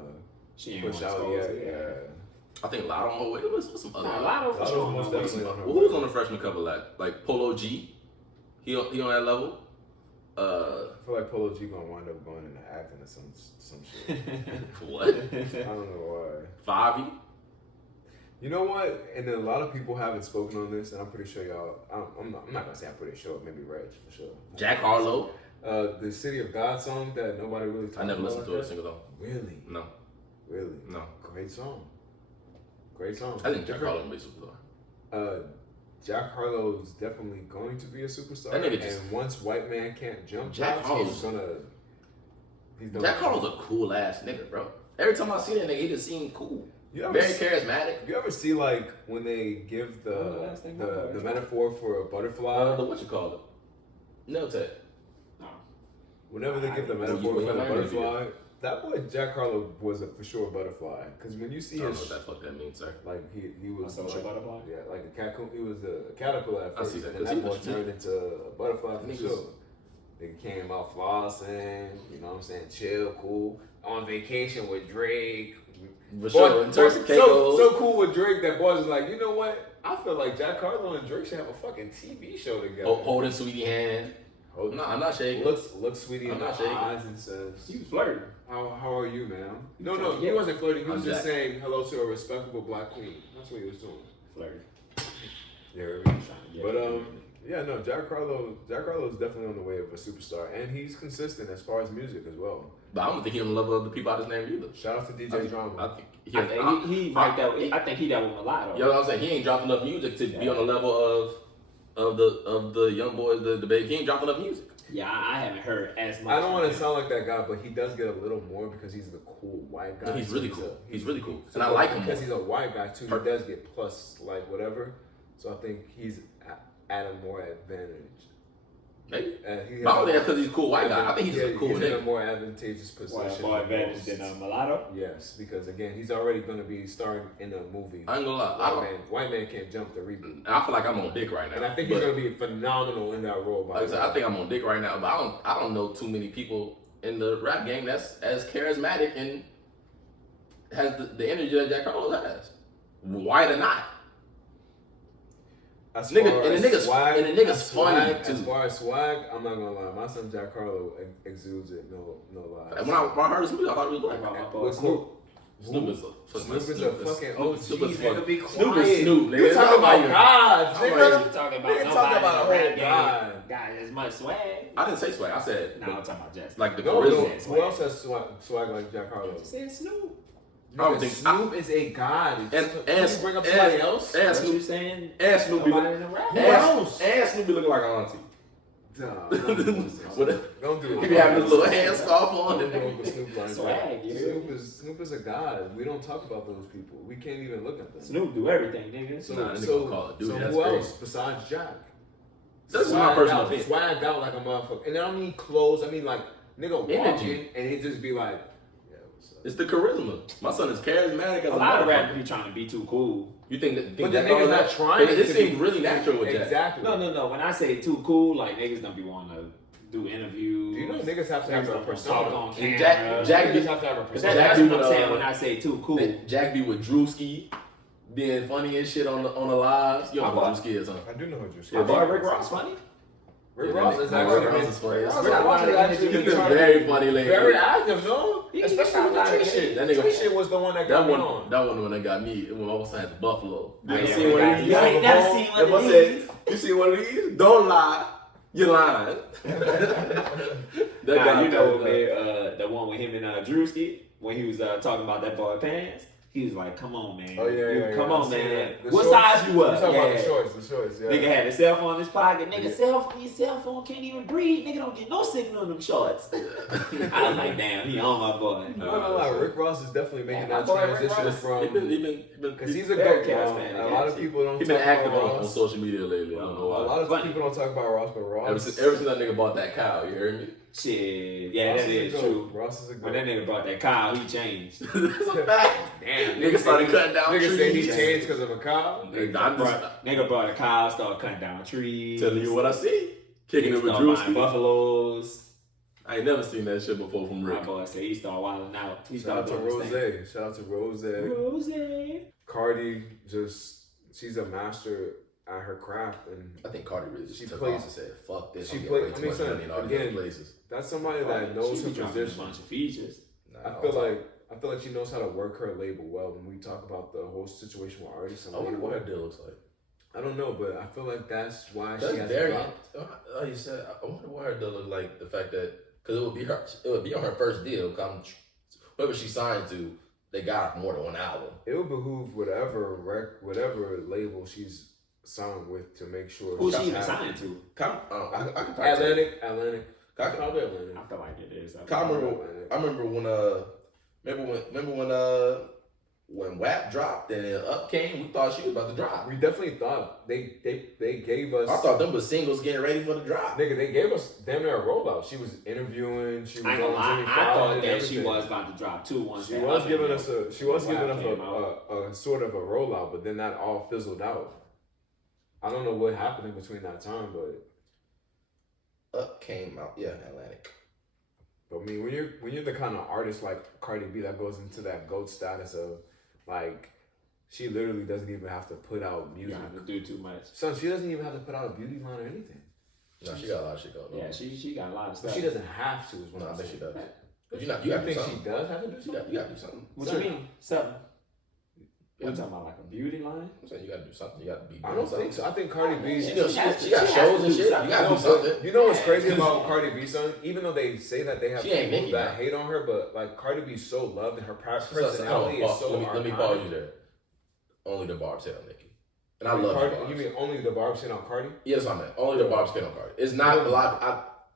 push wanna out expose yet. it, Yeah. I think Lotto on her way. What's some other? Lotto for Lotto's sure. most definitely on her Who's on the freshman cover like Polo G? He on that level. I feel like Polo G gonna wind up going into acting or some shit. What? I don't know why. 5e? You know what? And then a lot of people haven't spoken on this, and I'm pretty sure y'all. I'm not gonna say I'm pretty sure. Maybe Reg for sure. Jack Harlow. The City of God song that nobody really talked I never about listened to like a that. single song. Really? No. Really? No. Great song. Great song. I think Jack Harlow will be a superstar. Jack Harlow's definitely going to be a superstar. That nigga just- and once White Man Can't Jump Jack drops, Harlow's- he's gonna. Jack Harlow's a cool ass nigga, bro. Every time I see that nigga, he just seem cool. Very charismatic. You ever see like when they give the metaphor for a butterfly? What you call it? No tech. Whenever they give the metaphor for the butterfly, that boy Jack Harlow was for sure a butterfly. Because when you see I don't know his, what that fuck that means, sir. like he was A social butterfly? Yeah, like a cocoon. He was a caterpillar at I first, see that, and 'cause he that boy was- turned into a butterfly for Niggas- sure. Nigga came out flossing, you know what I'm saying? Chill, cool. On vacation with Drake. For sure. In terms of Keiko, So cool with Drake that boys was like, you know what? I feel like Jack Harlow and Drake should have a fucking TV show together. holding Sweetie hand. No, I'm not shaking. Looks Sweetie in I'm the not shaking. eyes and says, He was flirting. how are you, ma'am? No, he wasn't flirting. He was I'm just Jack. saying hello to a respectable black queen. That's what he was doing. Flirting. Yeah, but yeah, no, Jack Harlow is definitely on the way of a superstar, and he's consistent as far as music as well. But I don't think he on the level of the people I just named either. Shout out to DJ Drama. I think He right there. I think he that with Mulatto. You know what I'm saying? He ain't dropped enough music to be on the level of the young boys, the baby. He ain't dropped enough music. Yeah, I haven't heard as much. I don't want to from him. sound like that guy, but he does get a little more because he's the cool white guy. No, he's So really cool. He's really cool. so And I like him because more. he's a white guy too. He does get plus like whatever. So I think he's at a more advantage. Maybe. He But I don't think that's because he's a cool white guy. I think he's just a cool He's in a nigga. more advantageous position. More than advantage most. than Mulatto. Yes, because again, he's already going to be starring in a movie. I ain't gonna lie. White Man Can't Jump the reboot. And I feel like I'm on dick right now. And I think he's going to be phenomenal in that role. By Like I said, I think I'm on dick right now, but I don't know too many people in the rap game that's as charismatic and has the energy that Jack Harlow has. White or not. As Nigga- far and as the nigga's- swag, and the nigga's as funny, swag- too. As far as swag, I'm not gonna lie. My son Jack Harlow exudes it. No lie. When I heard his music, I thought he was black. With Snoop. Snoop is a Snoop is a fucking OG. Snoop is Nigga, be Snoop quiet. is Snoop, nigga. You talking about I'm gods, I'm nigga. already talking about Nigga nobody talking about a in the rap whole game god. got as much swag. I didn't say swag. I said No, I'm talking about Justin. like the No, charisma. who else has swag like Jack Harlow? Said Snoop. I don't Nigga, think- Snoop is a god. And Can you bring up somebody else? And What you Snoop. saying? And Snoop be Nobody in the rap Who game. else? And Snoop be looking like an auntie. Nah, don't do this. Don't do it. He be having his little hand scarf on. Don't go with Snoop like Swag, that. yeah. Snoop is a god. We don't talk about those people. We can't even look at them. Snoop do everything, nigga. So, Nah, that nigga so, gonna call it dude, so that's who crazy. else besides Jack? That's my personal out, opinion. swagged out like a motherfucker. And I don't mean clothes. I mean like nigga walking Energy. and he just be like, yeah, what's up? It's the charisma. My son is charismatic as A lot of motherfucker. rappers be trying to be too cool. You think that? But the Jack nigga's Harlow- not trying It to seems be- really natural with Jack. Exactly. No. When I say too cool, like niggas don't be wanting to do interviews. Do you know niggas have to have a Talk persona? on And camera. Jack Niggas be- have to have a But persona. Jack that's be what I'm with, saying when I say too cool. Jack be with Drewski, being funny and shit on the lives. You don't know I who Drewski is, huh? I do know who you're I saying. thought Rick Ross funny. Rick Yeah, Ross that is nigga- actually Rick Ross is funny. Rick That's Ross funny. is actually He's been trying- very funny lately. very active, no? He Especially with the got a lot tree of- shit. that That nigga- tree shit was the one that got me on. That one the one that got me when I was at the Buffalo. I You ain't seen never one got- of these? you ain't never seen one of If I these. said, you seen one of these? Don't lie. You lying. Nah, you know, man, the one with him and Drewski, when he was talking about that boy pants, he was like, "Come on, man. Oh yeah. Come on, man. What shorts, size you You up?" talking Yeah. about the shorts, yeah. Nigga had his cell phone in his pocket. Nigga, Yeah. your cell phone can't even breathe. Nigga don't get no signal in them shorts. I was like, damn, he on my boy. I'm not gonna lie, Rick Ross is definitely making that boy, Rick transition Ross, from because he's a very goat, charismatic, man. A lot of people don't He's talk been active about on Ross. social media lately. I don't know A why. lot of Funny. people don't talk about Ross, but Ross. Ever since that nigga bought that cow, you heard me? Shit, yeah, Ross that is a is goat. true. Ross is a When goat. that nigga brought that cow, he changed. That's a fact. Damn, Nigga started cutting down Niggas say he trees. changed because of a cow. Nigga brought a cow, started cutting down trees. Telling you what I see. Kicking it with Started buying Drewski. buffaloes. I ain't never seen that shit before from My Rick. boy said he started wilding out. He Shout out started to doing his thing. Rose. Shout out to Rose. Rose. Cardi she's a master at her craft, and I think Cardi really She took plays- off and said, "Fuck this." she I'm plays- getting way too much son, money in all these again, other places. that's somebody that knows her She be dropping a position. bunch of features. Nah, I feel like she knows how to work her label well. When we talk about the whole situation with artists, and I wonder label, what her deal looks like. I don't know, but I feel like that's why That's she has very. dropped. Like you said, I wonder what her deal looks like. The fact that because it would be on her first deal. Whoever she signed to, they got her for more than one album. It would behoove whatever label she's signed with to make sure. Who she's she even happy. signed to? I could probably tell you. Atlantic. I Probably Atlantic. I feel like it is. I remember when WAP dropped and then Up came, we thought she was about to drop. We definitely thought they gave us. I thought them was singles getting ready for the drop. Nigga, they gave us damn near a rollout. She was interviewing. She was I ain't gonna on lie. Jimmy I Fallon thought and that everything. she was about to drop two once. She that was other giving deal. us a came out. a sort of a rollout, but then that all fizzled out. I don't know what happened in between that time, but Up came out, yeah, Atlantic. I mean, when you're the kind of artist like Cardi B that goes into that GOAT status of like, she literally doesn't even have to put out You music. don't have to do too much. Son, she doesn't even have to put out a beauty line or anything. No, she got a lot of shit going on. Yeah, she got a lot of But stuff. she doesn't have to. Is what No, I I'm bet she saying. does. But you You gotta do think something. she does have to do something? You gotta do something. What you mean? Something. Yeah. You talking about like a beauty line? I'm saying you gotta do something. You gotta be. I don't think so. I think Cardi B. She got She has shows to and do shit. something. You gotta do but something. you know what's crazy about Cardi B, son? Even though they say that they have She ain't people Nicki that now. hate on her, but like Cardi B's so loved and her So, personality is so let me iconic. pause you there. Only the Barb's hit on Nicki. And I love Cardi, the Barb's. you mean only the Barb's hit on Cardi? Yes, I meant only the Barb's hit on Cardi. It's not a lot.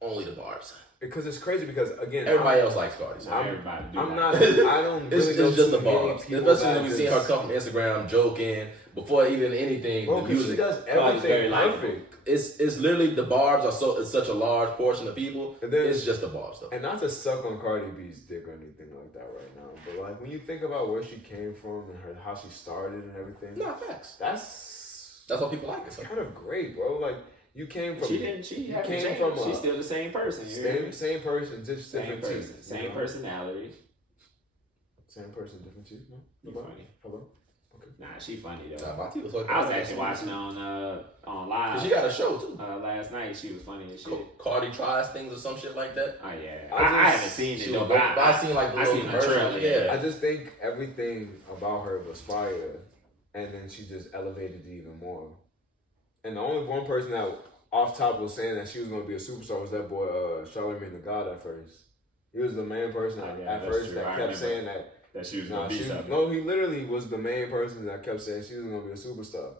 Only the Barb's. Because it's crazy. Because again, Everybody else likes Cardi. So. Everybody do I'm that. not. I don't. It's Really know just the too many Barb's. people Especially that when we see her just- come from Instagram joking before even anything. Bro, the 'cause she music. does Cardi's very everything likable. perfect. It's literally the Barb's it's such a large portion of people. And then- It's just the Barb's stuff. And not to suck on Cardi B's dick or anything like that right now, but like when you think about where she came from and how she started and everything, No, facts. that's That's what people like. It. kind of great, bro. Like you came from She didn't. She you haven't came changed. from She's still the same person. You hear me? same person, just Same different person. teeth. Same you know? personality. Same person, different teeth. No, You funny. Hello. Nah, she funny though. Nah, my teeth was like I was actually watching on live She got a show too. last night. She was funny as shit. Cardi tries things or some shit like that. Oh yeah, I I just- haven't seen She it though, was but dope, but I seen like the I little seen the commercial. trailer. Yeah. I just think everything about her was fire, and then she just elevated it even more. And the only one person that off top was saying that she was going to be a superstar was that boy Charlamagne the God at first. He was the main person Oh, at yeah, that's first true. that I kept remember saying that. that she was Nah, gonna be she, something. no, he literally was the main person that kept saying she was going to be a superstar.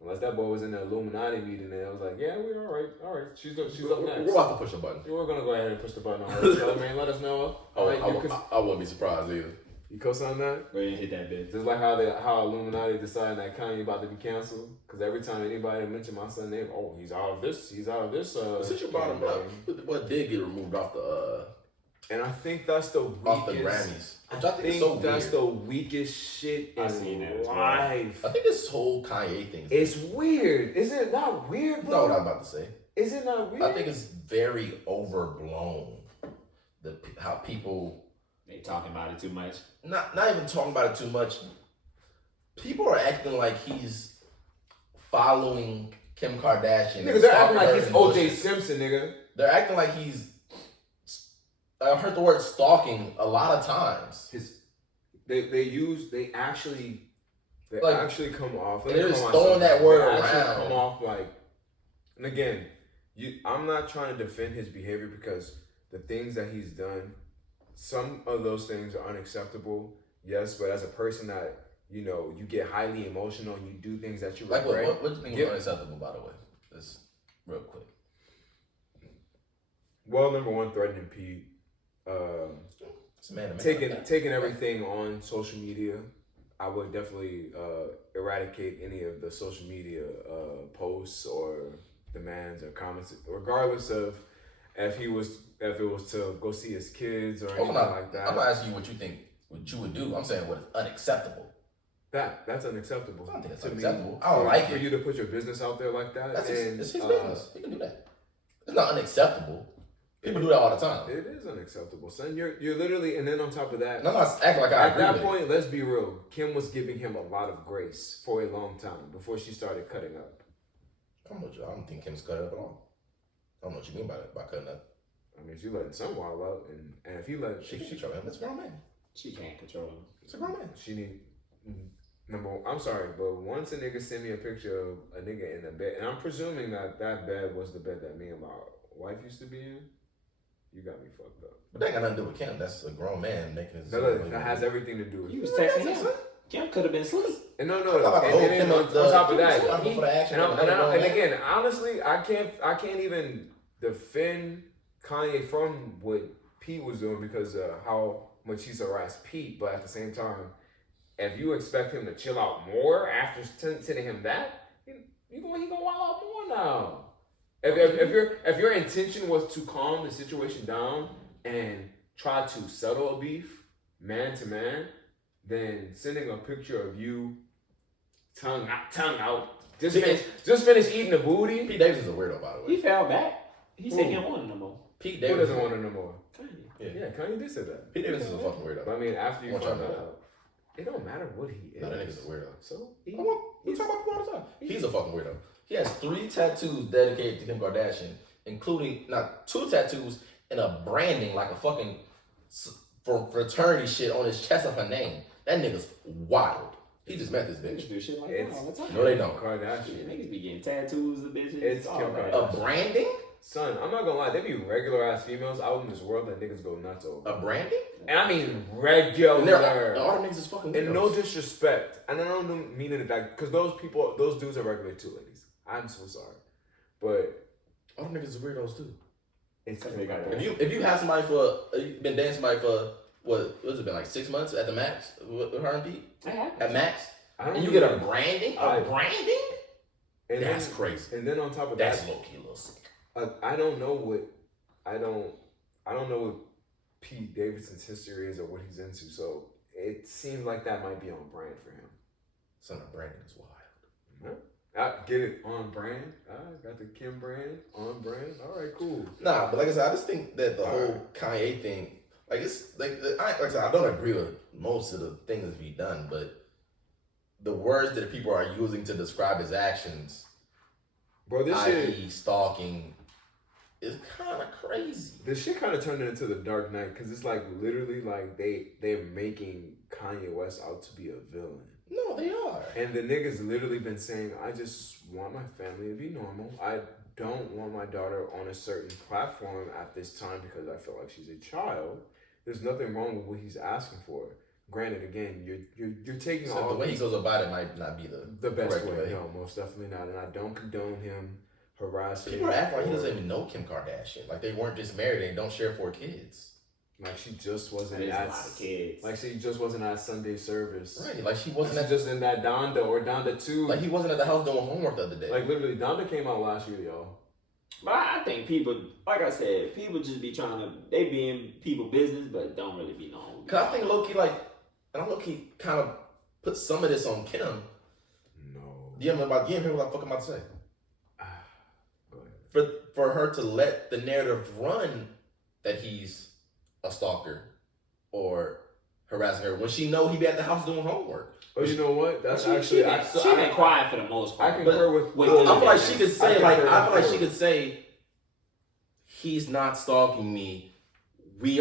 Unless that boy was in the Illuminati meeting and I was like, yeah, we're all right. She's up next. We're about to push a button. We're going to go ahead and push the button on her. Charlamagne, let us know. All right, I wouldn't be surprised either. you co-sign that? Go ahead and hit that bitch. Just like how Illuminati decided that Kanye about to be canceled. Because every time anybody mention my son's name, oh, he's out of this. Since you brought him up, what did get removed off the And I think that's the weakest. off the Grammys? I Which I think is so that's weird. the weakest shit I in seen that as well. life. I think this whole Kanye thing. It's weird. Is it not weird, You know bro? what I'm about to say. Is it not weird? I think it's very overblown. How people They talking about it too much. not even talking about it too much. People are acting like he's following Kim Kardashian. Niggas, they're acting stalking like her he's in O.J. bushes. Simpson, nigga. They're acting like he's. I heard the word stalking a lot of times. They actually Like, actually come off. they're just throwing that word they actually around. come off like And again, I'm not trying to defend his behavior because the things that he's done, some of those things are unacceptable. Yes, but as a person that you get highly emotional and you do things that you like regret. what do you think is unacceptable? By the way, just real quick. Well, number one, threatening Pete. Taking everything on social media. I would definitely eradicate any of the social media posts or demands or comments, regardless of if it was to go see his kids or anything like that. I'm not asking you what you would do. I'm saying what is unacceptable. That's unacceptable. I don't think it's unacceptable. I don't like for you to put your business out there like that. It's his business. He can do that. It's not unacceptable. People do that all the time. It is unacceptable, son. You're literally, and then on top of that, and I'm not acting like I agree at that with point, it. let's be real. Kim was giving him a lot of grace for a long time before she started cutting up. I don't think Kim's cut up at all. I don't know what you mean by cutting up. I mean, she letting some wild out, and if he let she can control him. That's a grown man. She can't control him. It's a grown man. She need. I'm sorry, but once a nigga sent me a picture of a nigga in the bed, and I'm presuming that bed was the bed that me and my wife used to be in, you got me fucked up. But that ain't got nothing to do with Kim. That's a grown man making his. That has everything to do with you. Was texting him. Kim could have been asleep. And no. And on top of that, and again, honestly, I can't even defend Kanye from what Pete was doing because of how much he's harassed Pete. But at the same time, if you expect him to chill out more after sending him that, he gonna wild out more now. If your intention was to calm the situation down and try to settle a beef man to man, then sending a picture of you tongue out, just finish eating the booty. Pete Davis is a weirdo, by the way. He fell back. He said he don't want it no more. Pete Davis doesn't want it no more. Kanye. Yeah, Kanye did say that. Pete Davis is a fucking weirdo. But I mean, after you find that out, it don't matter what he is. No, that nigga's a weirdo. So we talk about him all the time. He's a fucking weirdo. He has 3 tattoos dedicated to Kim Kardashian, including 2 tattoos and a branding like a fucking fraternity shit on his chest of her name. That nigga's wild. He just met this bitch. Niggas do shit like that all the time. No, they don't. Kardashian. Niggas be getting tattoos of bitches. It's all Kim that. Kardashian. A branding? Son, I'm not gonna lie, there be regular ass females out in this world that niggas go nuts over. A branding? And I mean regular. All the niggas is fucking weirdos. And no disrespect. And I don't mean it in fact, because those dudes are regular too, ladies. I'm so sorry. But all the niggas are weirdos too. It's if you have somebody you've been dating somebody for what's it been like 6 months at the max with her and Pete? At max? And you get a branding? Branding? And that's crazy. And then on top of that's that, low-key a little sick. I don't know what Pete Davidson's history is or what he's into, so it seems like that might be on brand for him. Son, of branding is wild. Huh? I get it on brand. I got the Kim brand on brand. All right, cool. Nah, but like I said, I just think that the whole Kanye thing, like it's like I said, I don't agree with most of the things that he's done, but the words that people are using to describe his actions, bro, this i.e. stalking, is kind of crazy. This shit kind of turned into the Dark Knight because it's like literally like they're making Kanye West out to be a villain. No, they are. And the niggas literally been saying, I just want my family to be normal. I don't want my daughter on a certain platform at this time because I feel like she's a child. There's nothing wrong with what he's asking for. Granted, again, you're taking so all the way he goes about it might not be the best way. No, most definitely not. And I don't condone him harassing. People are acting like he doesn't even know Kim Kardashian. Like they weren't just married and don't share 4 kids. Like she just wasn't at kids. Like she just wasn't at Sunday service. Right. Like she wasn't just in that Donda or Donda 2. Like he wasn't at the house doing homework the other day. Like literally Donda came out last year, y'all. But I think people, like I said, people just be trying to, they be in people business, but don't really be known. Cause I think low-key and I low-key kind of put some of this on Kim. No. Yeah, hear what the fuck I'm about to say. For her to let the narrative run that he's a stalker or harassing her when she know he be at the house doing homework. Oh, you know what? That's she been quiet for the most part. I concur with. I feel like she could say she could say he's not stalking me we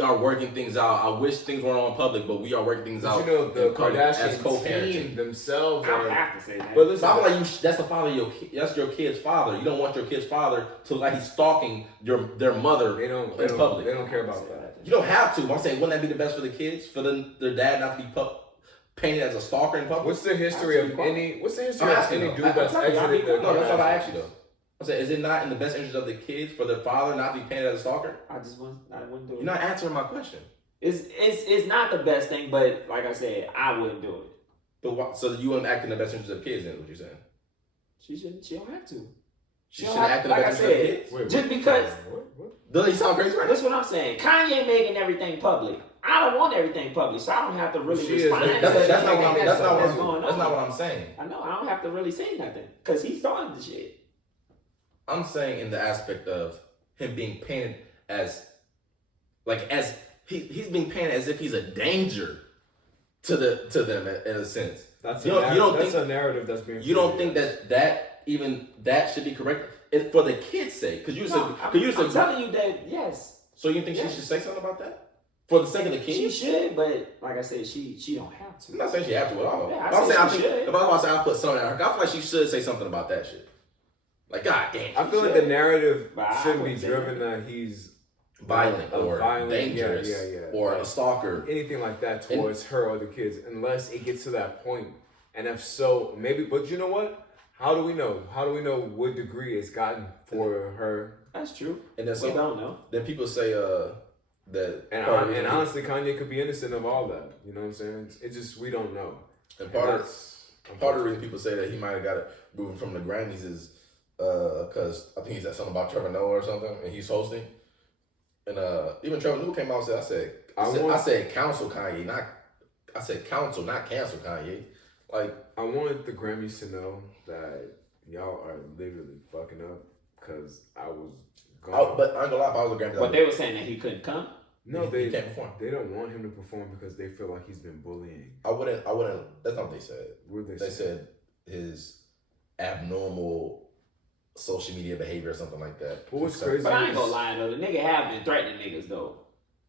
are working things out. I wish things weren't on public, but we are working things out. You know, the in public as Kardashian co-parenting. team themselves I are. don't have to say that. But listen, So I feel like that's the father of your that's your kid's father. You don't want your kid's father to look like he's stalking their mother they don't public. They don't care about that. You don't have to. I'm saying, wouldn't that be the best for the kids, for their dad not to be painted as a stalker in public? What's the history of any? What's the history of any dude that's exited the? No, that's what I asked you though. I said, is it not in the best interest of the kids for their father not to be painted as a stalker? I wouldn't do it. You're not answering my question. It's not the best thing, but like I said, I wouldn't do it. But so you wouldn't act in the best interest of the kids, then? What you're saying? She don't have to. She shouldn't act in the best interest of the kids. Wait, Just because. What? Doesn't he sound crazy right now? That's what I'm saying. Kanye making everything public. I don't want everything public, so I don't have to really She is. respond. That's not That's what I'm saying. I know. I don't have to really say nothing because he started the shit. I'm saying in the aspect of him being painted as he's being painted as if he's a danger to them in a sense. That's You don't think a narrative that's being. you don't think that should be correct for the kids' sake? Because I'm telling you that yes. So you think she should say something about that for the sake of the kids? She should, but like I said, she don't have to. I'm not saying she have to at all. Yeah, I think if I was to say I put something on her, I feel like she should say something about that shit. Like, God damn. I feel like the narrative But I shouldn't be wouldn't say driven that he's violent or dangerous or like, a stalker. anything like that towards her or the kids, unless it gets to that point. And if so, maybe. But you know what? How do we know? How do we know what degree it's gotten for her? That's true. And then We don't know. Then people say that And honestly, Kanye could be innocent of all that. You know what I'm saying? It's just we don't know. And part of the reason people say that he might have got it moved from the Grammys is because I think he said something about Trevor Noah or something, and he's hosting. And even Trevor Noah came out and said, I said counsel Kanye, not cancel Kanye. Like, I want the Grammys to know that y'all are literally fucking up because I was gone. but I ain't gonna lie, if I was a Grammy, But they were saying that he couldn't come. No, he can't perform. They don't want him to perform because they feel like he's been bullying. I wouldn't. That's not what they said. What They said his abnormal social media behavior or something like that. But what's crazy? But I ain't gonna lie though, the nigga have been threatening niggas though.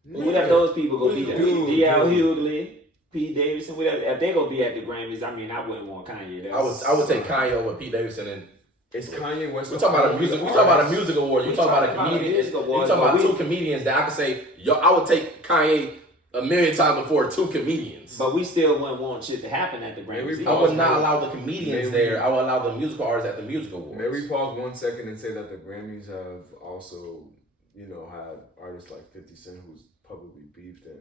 Nigga. What if those people go be there? Dude. D.L. Hughley, Pete Davidson, whatever. If they go be at the Grammys, I mean, I wouldn't want Kanye. I would take Kanye over Pete Davidson and. It's Kanye West. We talk about a music. We talk about a music award. You talk about a comedian. You talk about two comedians that I could say. Yo, I would take Kanye a million times before two comedians. But we still wouldn't want shit to happen at the Grammys. I would not allow the comedians there. I would allow the musical artists at the music awards. May we pause 1 second and say that the Grammys have also, had artists like 50 Cent who's publicly beefed and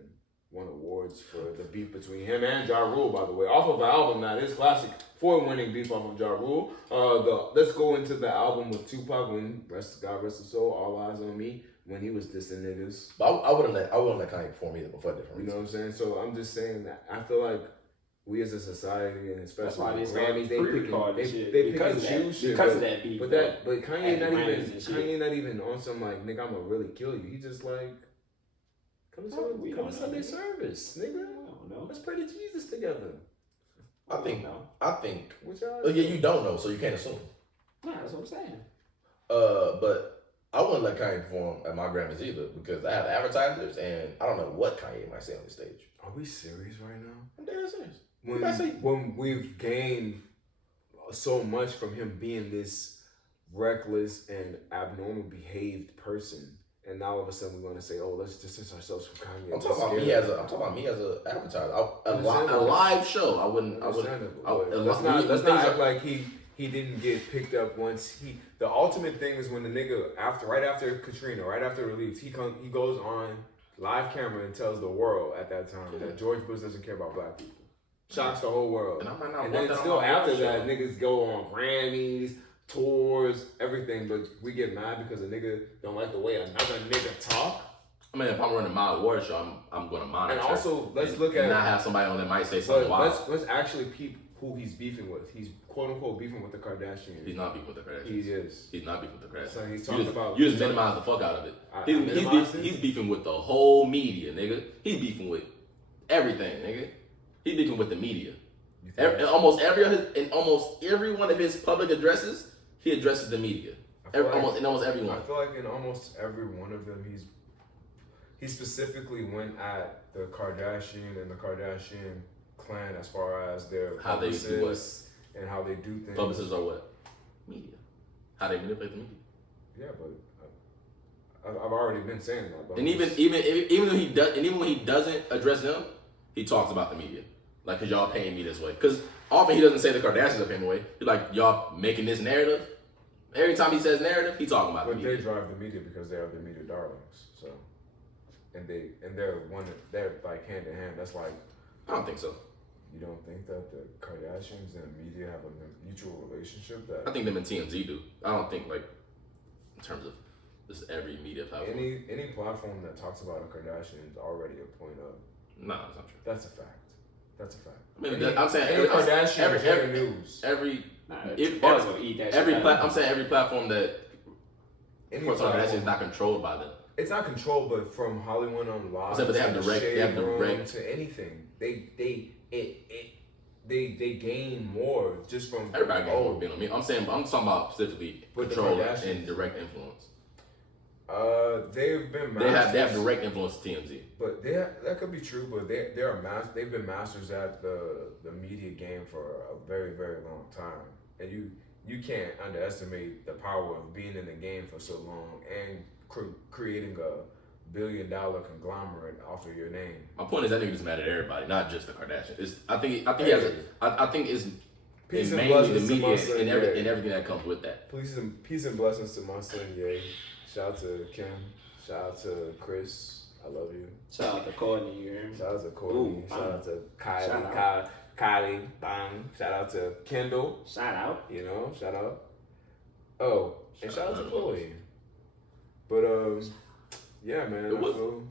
won awards for the beef between him and Ja Rule, by the way, off of an album that is classic for winning beef off of Ja Rule. Let's go into the album with Tupac when God rest his soul, All Eyes on Me, when he was dissing niggas. But I wouldn't let Kanye perform either before different. You know what I'm saying? So I'm just saying that I feel like we as a society and especially the Grammys, they pick and choose shit because of that beef. But Kanye not even on some like, nigga, I'm gonna really kill you. He just like, come to Sunday service, nigga. Let's pray to Jesus together. I think. What y'all Yeah, you don't know, so you can't assume. Yeah, that's what I'm saying. But I wouldn't let Kanye perform at my Grammys either because I have advertisers and I don't know what Kanye might say on the stage. Are we serious right now? I'm dead serious. When we've gained so much from him being this reckless and abnormal behaved person, and now all of a sudden we want to say, "Oh, let's distance ourselves from Kanye." I'm talking about me as a advertiser. A live show. I wouldn't. Let's not act like he didn't get picked up once the ultimate thing is when the nigga right after Katrina, right after relief, he goes on live camera and tells the world at that time that George Bush doesn't care about black people. Shocks the whole world. And then still after that, niggas go on Grammys, tours, everything, but we get mad because a nigga don't like the way another nigga talk. I mean, if I'm running my award show, I'm going to monitor. And also, let's look and at not have somebody on that might say something wild. Let's actually peep who he's beefing with. He's quote unquote beefing with the Kardashians. He's not beefing with the Kardashians. He is. He's not beefing with the Kardashians. So he's talking about. You just minimize the fuck out of it. He's beefing with the whole media, nigga. He's beefing with everything, nigga. He's beefing with the media. In almost every one of his public addresses, he addresses the media. In almost every one. I feel like in almost every one of them, he specifically went at the Kardashian and the Kardashian clan as far as their How they do publicists and how they do things. Publicists are what? Media. How they manipulate the media. Yeah, but I've already been saying that. But And even when he doesn't address them, he talks about the media. Like, cause y'all paying me this way. Cause often he doesn't say the Kardashians are paying me away. He's like, y'all making this narrative. Every time he says narrative, he talking about the But media. they drive the media because they are the media darlings. So, and they're like hand in hand. That's like, I don't think so. you don't think that the Kardashians and the media have a mutual relationship? That I think them and TMZ do. I don't think like in terms of just every media platform. any platform that talks about a Kardashian is already a point of. Nah, that's not true. That's a fact. That's a fact. I mean, I'm saying every Kardashian every news. I'm saying every platform that Any for some Kardashian is platform. not controlled by them. It's not controlled, but from Hollywood Unlocked But they have to direct- the they have Shade Room direct- to anything, they gain more just from Everybody got more being on me. I'm talking about specifically With the control Kardashians. and direct influence. They've been They masters, have direct influence to TMZ. but that could be true. But they've been masters at the media game for a very, very long time, and you can't underestimate the power of being in the game for so long and creating a $1 billion conglomerate off of your name. My point is that nigga just mad at everybody, not just the Kardashians. I think it's Peace and mainly the blessings to media my son, and Ye. everything that comes with that. Peace and blessings to my son, Ye. Shout out to Kim. Shout out to Chris. I love you. Shout out to Courtney, you hear me? Shout out to Courtney. Ooh, Shout out to Kylie. Shout Kylie. Bang. Shout out to Kendall. Shout out. You know, shout out. Oh, and shout out to out. Chloe. But yeah, man. I feel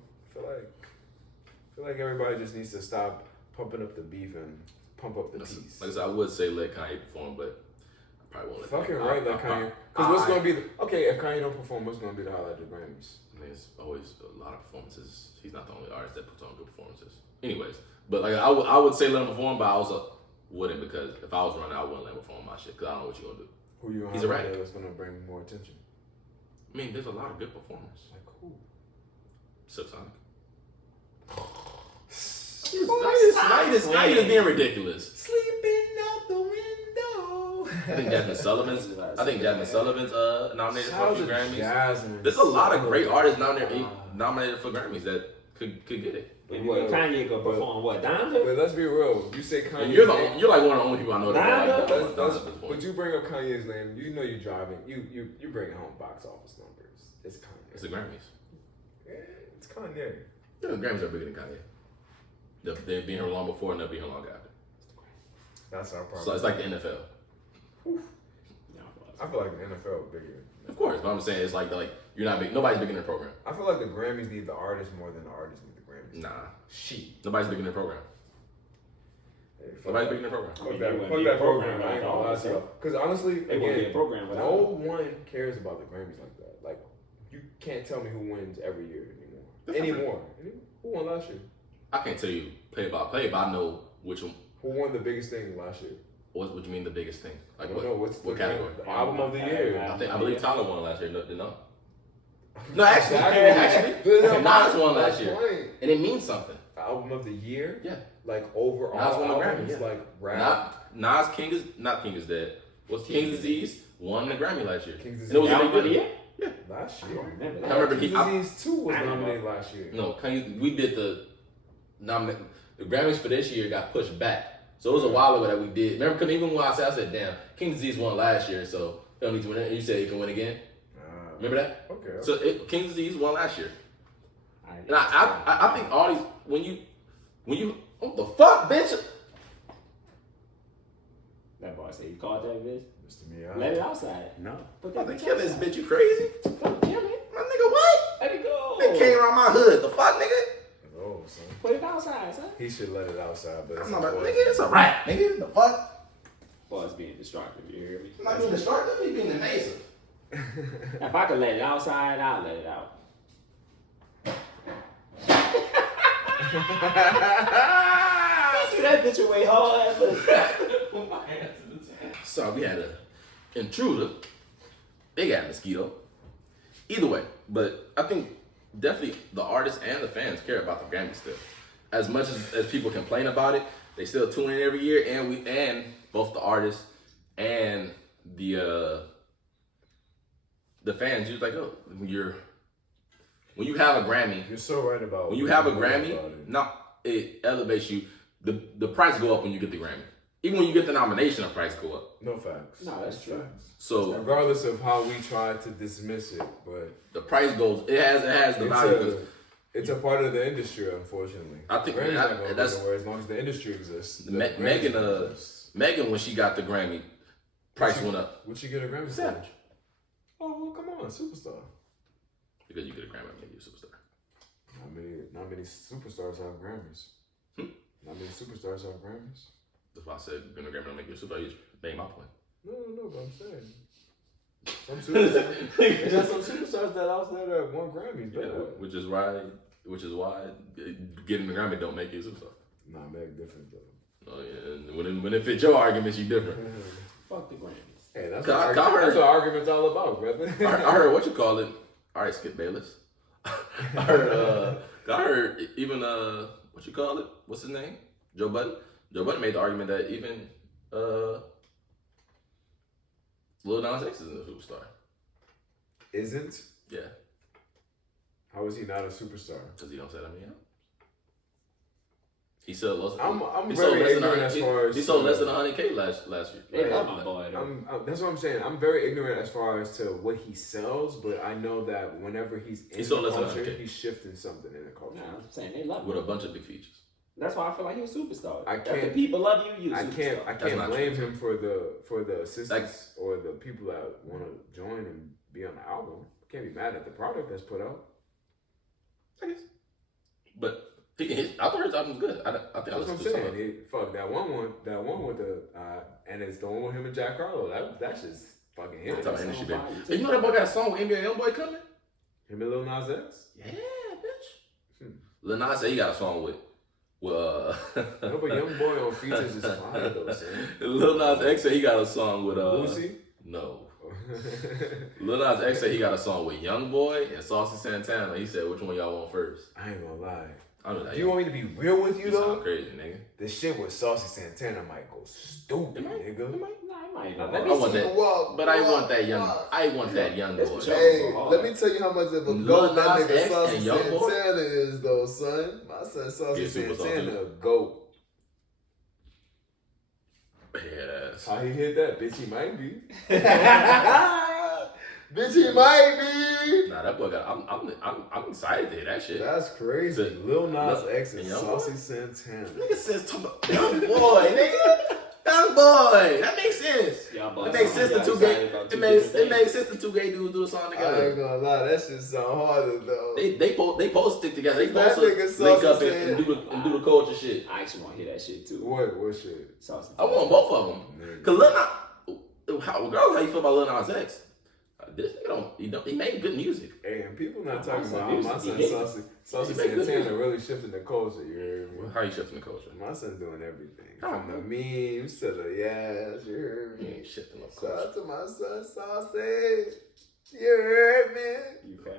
like everybody just needs to stop pumping up the beef and pump up the peace. Like I said, I would say let Kanye perform, but I probably won't let Fucking Kanye. right, let Kanye. Because what's gonna be if Kanye don't perform, what's gonna be the highlight of the Grammys? I mean, it's always a lot of performances. He's not the only artist that puts on good performances. Anyways, but like I would say let him perform, but I also wouldn't because if I was running, I wouldn't let him perform my shit because I don't know what you're gonna do. Who you gonna He's have erratic. that's gonna bring more attention? I mean, there's a lot of good performers. Like who? Silk Sonic. Now you just being ridiculous. Sleeping out the window. I think Jasmine Sullivan's nominated for a few Grammys. Jasmine. There's a lot of great artists nominated for Grammys that could get it. But what, Kanye gonna perform what? Donda? But let's be real. You say Kanye. And you're like one of the only people I know that like But Donda. you bring up Kanye's name, you know you're driving. You bring home box office numbers. It's Kanye. It's the Grammys. Yeah, it's Kanye. Yeah, the Grammys are bigger than Kanye. They've been here long before and they'll be here long after. That's our problem. So it's like the NFL. I feel like the NFL is bigger. Of course, but I'm saying it's like you're not big. Nobody's bigger than their program. I feel like the Grammys need the artists more than the artists need the Grammys. Nah, She. nobody's bigger than their program. Nobody's bigger than their program. Fuck They that, wouldn't fuck be a that program. program I ain't gonna without lie to all you. Because honestly, They wouldn't be a again, program without no all. one cares about the Grammys like that. Like, you can't tell me who wins every year That's anymore. Who won last year? I can't tell you play by play, but I know which one. Who won the biggest thing last year? What you mean the biggest thing? I Like don't know. What's what the category? The album of the year. I believe Tyler won last year. No. No, actually, Exactly. okay, Nas won last year, Point. and it means something. Album of the year? Yeah. Like overall Nas won the albums, Grammy, yeah. like rap. Not King is Dead. What's King's Disease won the Grammy last year. King's And it was Disease. a big deal. Yeah. Last I year. don't remember I that. remember King's Disease 2 was I know. nominated last year. No, we did the Grammys for this year got pushed back. So it was a while ago that we did. Remember, because even when I said, damn, King's Disease won last year, so they don't need to win it. And you said it can win again. Remember that? Okay. So King's Disease won last year. And I think all these when you what the fuck, bitch? That boy said you caught that bitch. Mr. Miyagi. Let it outside. No. Put I'm that about to bitch kill this outside. bitch. You crazy? Fuck, kill it. My nigga, what? Let it go. They came around my hood. The fuck, nigga? Oh, son. Put it outside, son. He should let it outside, but I'm not about nigga. It's a rap, nigga. The fuck? Boy, it's being destructive. You hear me? I'm not being destructive. He's being invasive. If I could let it outside, I'll let it out. Threw that bitch away hard. Put my hands in the tank. So we had a intruder. They got a mosquito. Either way, but I think definitely the artists and the fans care about the Grammys still. As much as people complain about it, they still tune in every year, and both the artists and the fans, you're like, oh, when you have a Grammy, You're so right about when you have a Grammy, it elevates you. The price go up when you get the Grammy. Even when you get the nomination, the price go up. No facts. No, that's true. So regardless of how we try to dismiss it, but the price goes. It has the value. It's a part of the industry, unfortunately. I think Grammy's not going that's nowhere as long as the industry exists. Megan, when she got the Grammy, price went up. Would she get a Grammy? Savage. Oh well, come on, superstar. Because you get a Grammy, you're a superstar. Not many superstars have Grammys. Not many superstars have Grammys. That's why I said being a Grammy don't make you a superstar. You just made my point. No, but I'm saying. Some superstars. There's some superstars that out there that won Grammys. Yeah, which is why getting the Grammy don't make you a superstar. Nah, Meg different though. Oh yeah, and when it fits your arguments, you different. Fuck the Grammys. Hey, that's what argument's all about, brother. I heard what you call it. All right, Skip Bayless. I heard even what you call it? What's his name? Joe Budden. Joe Budden made the argument that even Lil Nas X isn't a superstar. Isn't? Yeah. How is he not a superstar? Because he don't sell that many albums. He sold less. I'm very ignorant as far as he sold less than 100K last year. They love my boy though. That's what I'm saying. I'm very ignorant as far as to what he sells, but I know that whenever he's in the culture, he's shifting something in the culture. Nah, I'm saying they love him. With a bunch of big features. That's why I feel like he's a superstar. I can't. If the people love you. I can't blame him for the assistants or the people that want to join and be on the album. Can't be mad at the product that's put out. I guess. But I thought his album was good. I think that's I what I'm saying. Fuck that one with the and it's the one with him and Jack Harlow. That's just fucking hit. And you know that boy got a song with NBA YoungBoy coming? Him and Lil Nas X? Yeah, bitch. Lil Nas X, he got a song with. No, but YoungBoy on features is fine though, son. Lil Nas X said he got a song with Lucy? No. Lil Nas X said he got a song with YoungBoy and Saucy Santana. He said, which one y'all want first? I ain't gonna lie. Do you want me to be real with you though? Sound crazy, nigga. The shit with Saucy Santana might go stupid, nigga. It might not. I want that. But I want that young. I want that young boy. Hey, let me tell you how much of a goat that nigga Saucy Santana is, though, son. My son Saucy Santana, a goat. Yes. How he hit that? Bitch, he might be. Bitch, he might be. Nah, that boy got. I'm excited to hear that shit. That's crazy. Lil Nas X and Saucy Santana. Nigga says talking about young boy, nigga. Young boy. That makes sense. It makes sense the two gay. It makes sense the two gay dudes do a song I together. ain't gonna lie, that shit sound harder though. They post stick together. They That post nigga link up Saucy and do the culture shit. I actually want to hear that shit too. What shit? Saucy. I want both of them. Cause Lil Nas, how you feel about Lil Nas X? This nigga he made good music. Hey, and people not talking about how my son Saucy Santana really shifting the culture. You heard me? How you shifting the culture? My son's doing everything. From the memes to the yes, you heard He me. ain't shifting no Shout culture. out to my son Saucy. You heard me? You funny.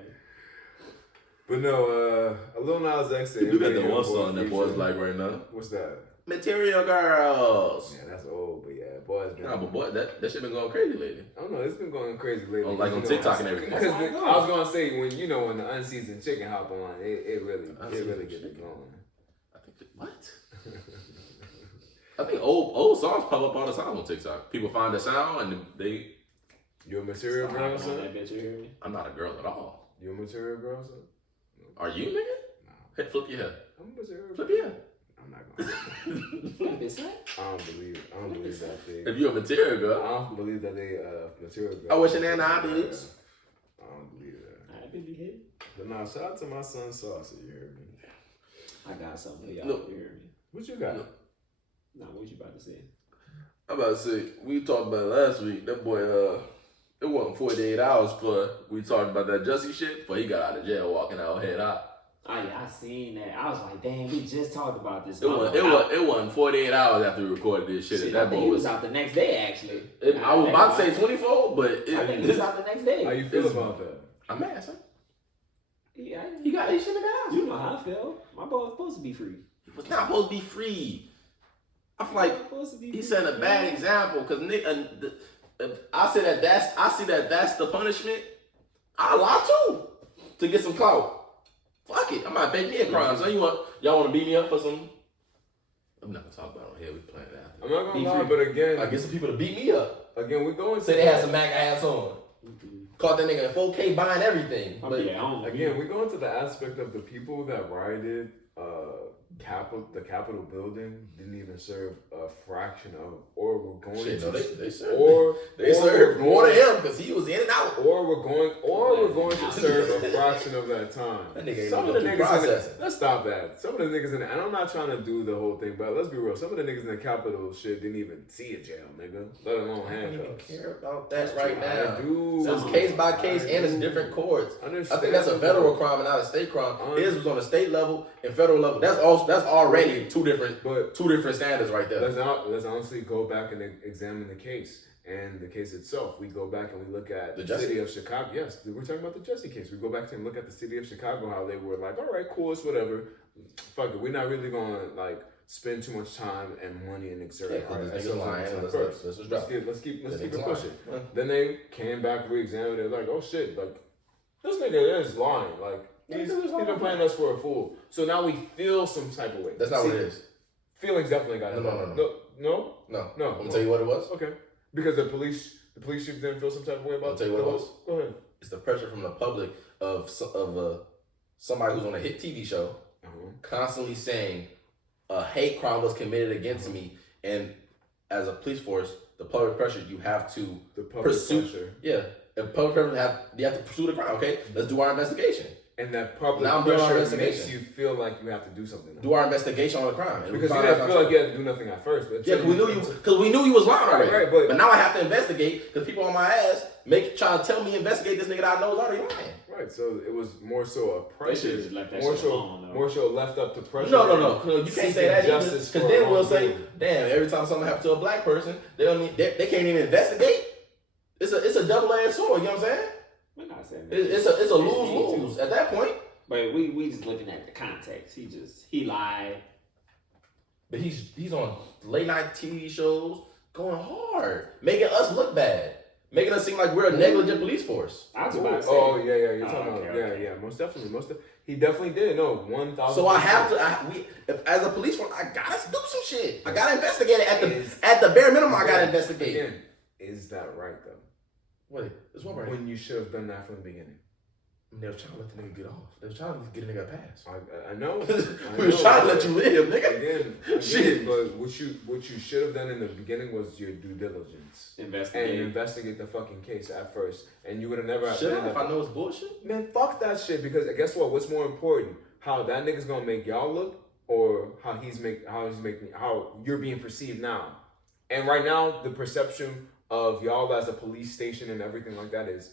But no, Lil Nas X said. You got that one song that boys like right now. What's that? Material Girls. Yeah, that's old, but yeah, boys. Nah, but boy, that shit been going crazy lately. I don't know. It's been going crazy lately. Like on TikTok and everything. Because I was gonna say when the unseasoned chicken hop on, it really gets it going. I think what? I think old songs pop up all the time on TikTok. People find the sound and they. You a material girl, son? That bitch, you hear me? I'm not a girl at all. You a material girl, son? Are you, nigga? No. Hey, flip your head. I'm a material. Flip your head. I'm not gonna. Flip it, I don't believe that they. If you're a material I girl, don't believe that they material girl. I wish an and I dudes. I don't believe that. Alright, baby, hit. But nah, shout out to my son Saucy. You heard me? I got something for y'all. Look. You hear me? What you got? Nah, what you about to say? I'm about to say, we talked about it last week. That boy, it wasn't 48 hours for we talked about that Jussie shit, but he got out of jail walking out head out. Oh yeah, I seen that. I was like, damn, we just talked about this. It wasn't 48 hours after we recorded this shit. Shit, That I think boy he was out the next day, actually. I was about to say 24, but I think he was out the next day. How you feel about that? I'm mad, son. He He shouldn't have got out. You know how I feel. My boy was supposed to be free. He was not supposed to be free. I feel like he set a bad example because I see that that's the punishment. I lie too to get some clout. Fuck it, I might make me a crime. So y'all want to beat me up for some? I'm not gonna talk about it on here. We playing that. I'm not gonna lie, but again, I get some people to beat me up. Again, we're going. Say they had some Mac ass on. Caught that nigga in 4K buying everything. But again, we go into the aspect of the people that rioted. The Capitol building didn't even serve a fraction of, or we're going shit, to, no, they served, they served more than him because he was in and out. Or we're going to serve a fraction of that time. That nigga Some of the niggas, let's stop that. Some of the niggas and I'm not trying to do the whole thing, but let's be real. Some of the niggas in the Capitol shit didn't even see a jail, nigga, let alone handcuffs. I don't even care about that right now. I do. So it's case by case and it's different courts. I think that's a federal crime and not a state crime. His was on the state level and federal level. That's already two different standards right there. Let's honestly go back and examine the case and the case itself. We go back and we look at the city of Chicago. Yes, we're talking about the Jussie case. We go back and look at the city of Chicago, how they were like, all right, cool, it's whatever. Fuck it, we're not really gonna like spend too much time and money and exert Let's keep it pushing. Then they came back, re-examined it, like, oh shit, like this nigga is lying, like. He's been playing us for a fool. So now we feel some type of way. That's not what it is. Feelings definitely got it. No. I'm gonna tell you what it was. Okay. Because the police chief didn't feel some type of way about it. I'll tell you what it was. Go ahead. It's the pressure from the public of somebody who's on a hit TV show constantly saying a hate crime was committed against me, and as a police force, the public pressure you have to pursue. Pressure. Yeah. And public pressure you have to pursue the crime. Okay, let's do our investigation. And that public pressure makes you feel like you have to do something. Do our investigation on the crime. Because you didn't feel like you had to do nothing at first. But yeah, because we knew you was lying already. Right, but now I have to investigate because people on my ass try to tell me investigate this nigga that I know is already lying. Right, so it was more so a pressure. More so left up to pressure. No. You can't say that either. Because then we'll say, damn, every time something happens to a black person, they can't even investigate. It's a double-edged sword, you know what I'm saying? We're not saying that. It's a lose-lose at that point. But we just looking at the context. He lied. But he's on late night TV shows going hard, making us look bad, making us seem like we're a negligent police force. I was about to say. Oh yeah, you're talking about yeah, most definitely, he definitely did. No, 1,000. So I have to. As a police force, I gotta do some shit. I gotta investigate it at the bare minimum. I gotta investigate. Again, is that right though? Wait, it's one right. When you should have done that from the beginning. They was trying to let the nigga get off. They was trying to get a nigga a pass. I know. We was trying to let you live, nigga. Again, shit. But what you should have done in the beginning was your due diligence. Investigate the fucking case at first. And you would have never... Should I if I know it's bullshit? Man, fuck that shit. Because guess what? What's more important? How that nigga's gonna make y'all look, or how you're being perceived now. And right now, the perception of y'all as a police station and everything like that is,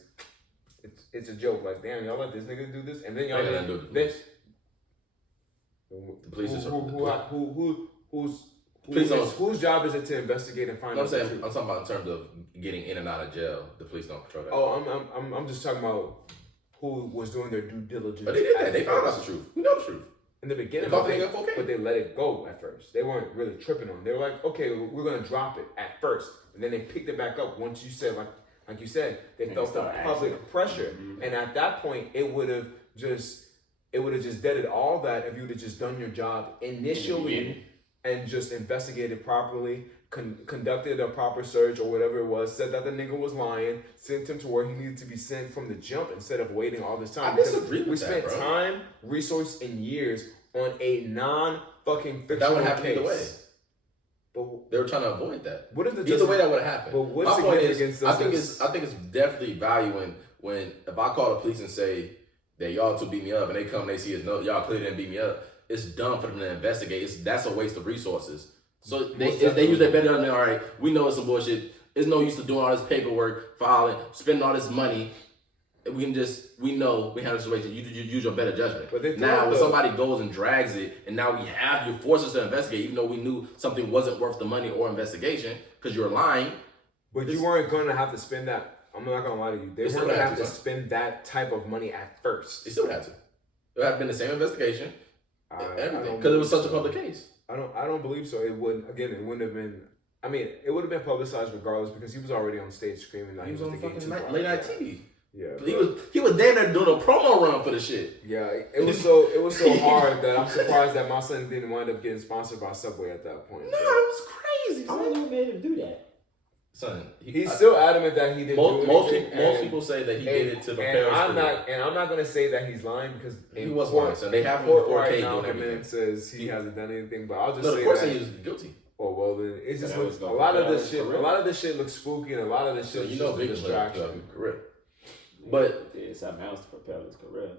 it's a joke. Like, damn, y'all let this nigga do this, and then y'all let do this. The police whose job is it to investigate and find out the truth? I'm talking about in terms of getting in and out of jail. The police don't control that. Oh, I'm just talking about who was doing their due diligence. But they did that. They found out the truth. We know the truth. In the beginning, but they let it go at first. They weren't really tripping on it. They were like, okay, we're gonna drop it at first, and then they picked it back up once you said, like you said, they felt the public pressure, and at that point, it would have just deaded all that if you would have just done your job initially and just investigated properly, conducted a proper search or whatever it was, said that the nigga was lying, sent him to where he needed to be sent from the jump instead of waiting all this time. I disagree with that, We spent time, resource, and years on a non-fucking fictional case. That would happen either way. But they were trying to avoid that. What is the either way that would happen? But what's my point is, I think it's definitely value when if I call the police and say that y'all two beat me up and they come and they see y'all clearly didn't beat me up, it's dumb for them to investigate. That's a waste of resources. So if they use their better than all right, we know it's some bullshit. There's no use to doing all this paperwork, filing, spending all this money. We know we have a situation. You use your better judgment. But now when somebody goes and drags it, and now we have you force us to investigate, even though we knew something wasn't worth the money or investigation because you're lying. But you weren't going to have to spend that. I'm not going to lie to you. They weren't going to have to spend that type of money at first. They still had to. It would have been the same investigation. Everything. Because it was such a public case. I don't believe so. It wouldn't have been. I mean, it would have been publicized regardless because he was already on stage screaming like he was on fucking late night TV. Yeah, he was damn near doing a promo run for the shit. Yeah, it was so hard that I'm surprised that my son didn't wind up getting sponsored by Subway at that point. No, it was crazy. I don't know who made him do that. Son, he's still adamant that he didn't do anything. Most people say that he did it to prepare us. I'm not gonna say that he's lying because he was lying. So they have him in 4K right now. doing everything. Says he hasn't done anything, but I'll just say of course that he was guilty. Oh well, then it just looks a lot of this shit. A lot of this shit looks spooky, and a lot of this shit is just a distraction. Correct. But did something else to propel his career.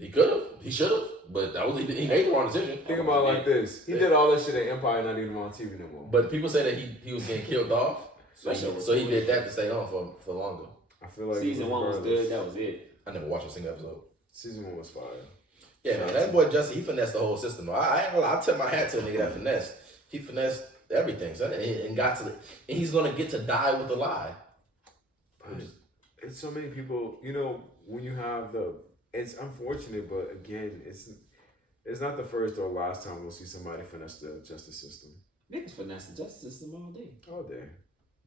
He could have. He should have. But that was he made the wrong decision. Think about it like this. He did all this shit at Empire, not even on TV no more. But people say that he was getting killed off. So he did that to stay on for longer. I feel like season 1 was good. That was it. I never watched a single episode. Season 1 was fire. Yeah, man. That boy Jussie, he finessed the whole system. I tip my hat to the nigga that finessed. He finessed everything, son, and got to and he's gonna get to die with a lie. It's so many people, when you have it's unfortunate, but again, it's not the first or last time we'll see somebody finesse the justice system. Niggas finesse the justice system all day. All day.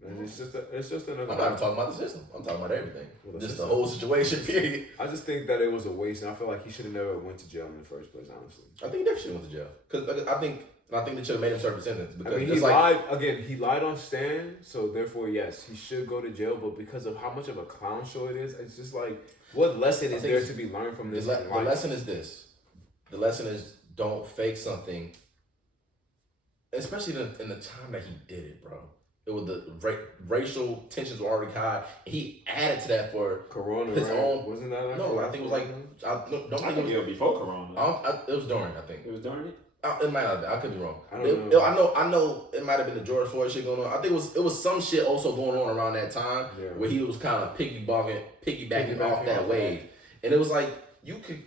And it's just another. I'm not talking about the system. I'm talking about everything. Just the whole situation, period. I just think that it was a waste, and I feel like he should have never went to jail in the first place, honestly. I think he definitely should have went to jail. Because I think they should have made him serve a sentence. Because he lied. Again, he lied on stand, so therefore, yes, he should go to jail. But because of how much of a clown show it is, it's just like, what lesson is there to be learned from this? The lesson is this. The lesson is don't fake something, especially in the time that he did it, bro. It was the racial tensions were already high. He added to that for Corona, his own. Wasn't that like No, I think it was like I think it was before Corona. It was during. I think it was during it. It might not. I could be wrong. I don't know. I know. It might have been the George Floyd shit going on. I think it was some shit also going on around that time where he was kind of piggybacking off that wave, and it was like you could.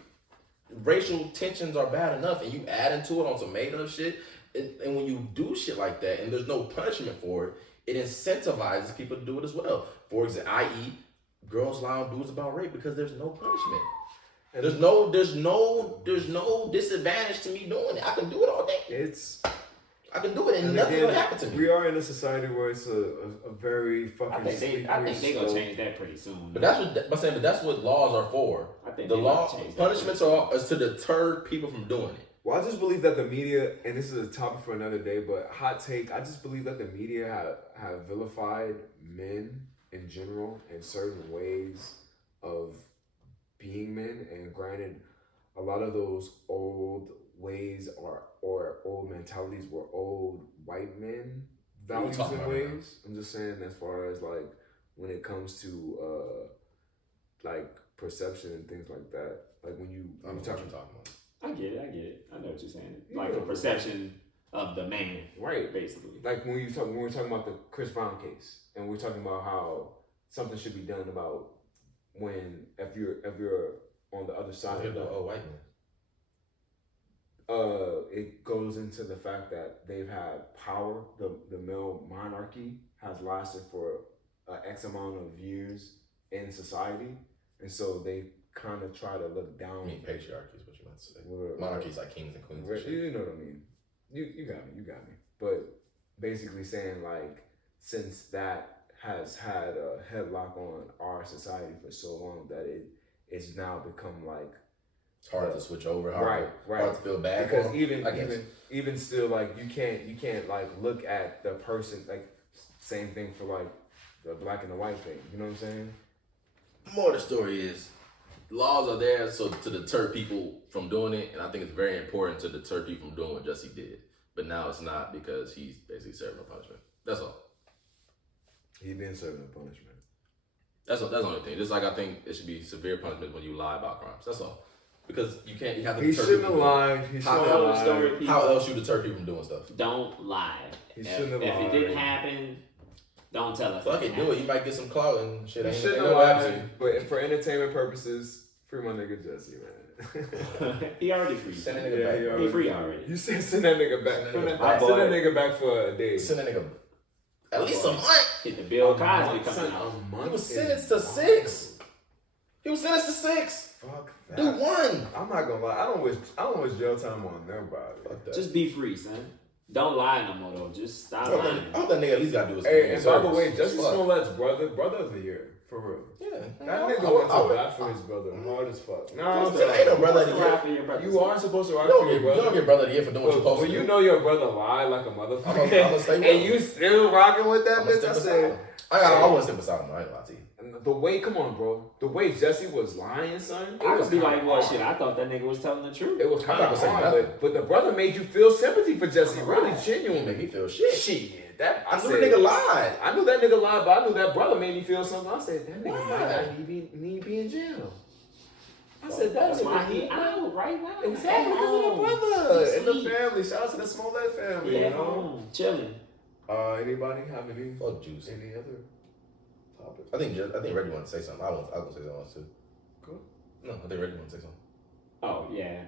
Racial tensions are bad enough, and you add into it on some made up shit. And when you do shit like that, and there's no punishment for it, it incentivizes people to do it as well. For example, i.e., girls lie on dudes about rape because there's no punishment. And there's no disadvantage to me doing it. I can do it all day. I can do it and nothing will happen to me. We are in a society where it's a very fucking. I think they gonna change that pretty soon. But that's what laws are for. I think the punishments are to deter people from doing it. Well, I just believe that the media, and this is a topic for another day, but hot take, I just believe that the media have vilified men in general in certain ways of being men, and granted, a lot of those old ways or old mentalities were old white men values and ways. I'm just saying as far as like when it comes to like perception and things like that. Like when you talking about. I get it. I know what you're saying. Like the perception of the man, right? Basically, like when we're talking about the Chris Brown case, and we're talking about how something should be done about if you're on the other side of the white man. It goes into the fact that they've had power. The male monarchy has lasted for X amount of years in society, and so they kind of try to look down. I mean, patriarchy is what you meant to say. Monarchies like kings and queens. And shit. You know what I mean? You got me. But basically saying like, since that has had a headlock on our society for so long that it's now become like it's hard to switch over. Right. Hard to feel bad because for even still like you can't like look at the person like same thing for like the black and the white thing. You know what I'm saying? More of the story is laws are there so to deter people from doing it, and I think it's very important to deter people from doing what Jussie did. But now it's not because he's basically serving a punishment. That's all. He been serving a punishment. That's the only thing. Just like I think it should be severe punishment when you lie about crimes. That's all. Because you have to. He shouldn't have lied. How else you deter people from doing stuff? Don't lie. He shouldn't have lied. If it didn't happen, don't tell us. Fuck it, do it. You might get some clout and shit. He shouldn't have lied. But for entertainment purposes, free my nigga Jussie, man. He already free. Send that nigga back. He free already. You said send that nigga back. Send that nigga back for a day. Send that nigga at least a month. Hit the Bill Cosby coming out. He was sentenced to 6. Fuck that. Do one. I'm not gonna lie. I don't wish jail time on nobody. Fuck that. Just be free, son. Don't lie no more though. Just stop I hope lying. that nigga at least gotta do his Hey, and by the service. way, Jussie Fuck. Smollett's brother of the year, for real. Yeah. That nigga went to bat for his brother, hard as fuck. Nah, Ain't no brother of the Ride year. for your brother. you aren't supposed to ride You for don't your get, you brother. don't get brother of the year for doing what you're supposed When to you do. know your brother lied like a motherfucker, I'ma stay with and him. you still rocking with that I'ma bitch, step I beside said, him. I wouldn't step beside him. I ain't gonna lie to you. the way, come on, bro, the way Jussie was lying, son, I was could be like, kinda well, hard. shit. I thought that nigga was telling the truth. It was I'm kind not of gonna say hard, nothing. but the brother made you feel sympathy for Jussie, really He made genuine. me feel shit. Shit, that I knew said, the nigga lied. I knew that nigga lied, but I knew that brother made me feel something. I said, that nigga Why? might not need to be in jail. I said, That's that why nigga he out right now. Exactly, At because of the home. brother He's and the asleep. family. Shout out to the Smollet family, He you at know. home, chilling. Anybody have any Fuck Juice. any other topics? I think Reggie wanted to say something. I was gonna say something else too. Cool. No, I think Reggie wanted to say something. Oh yeah.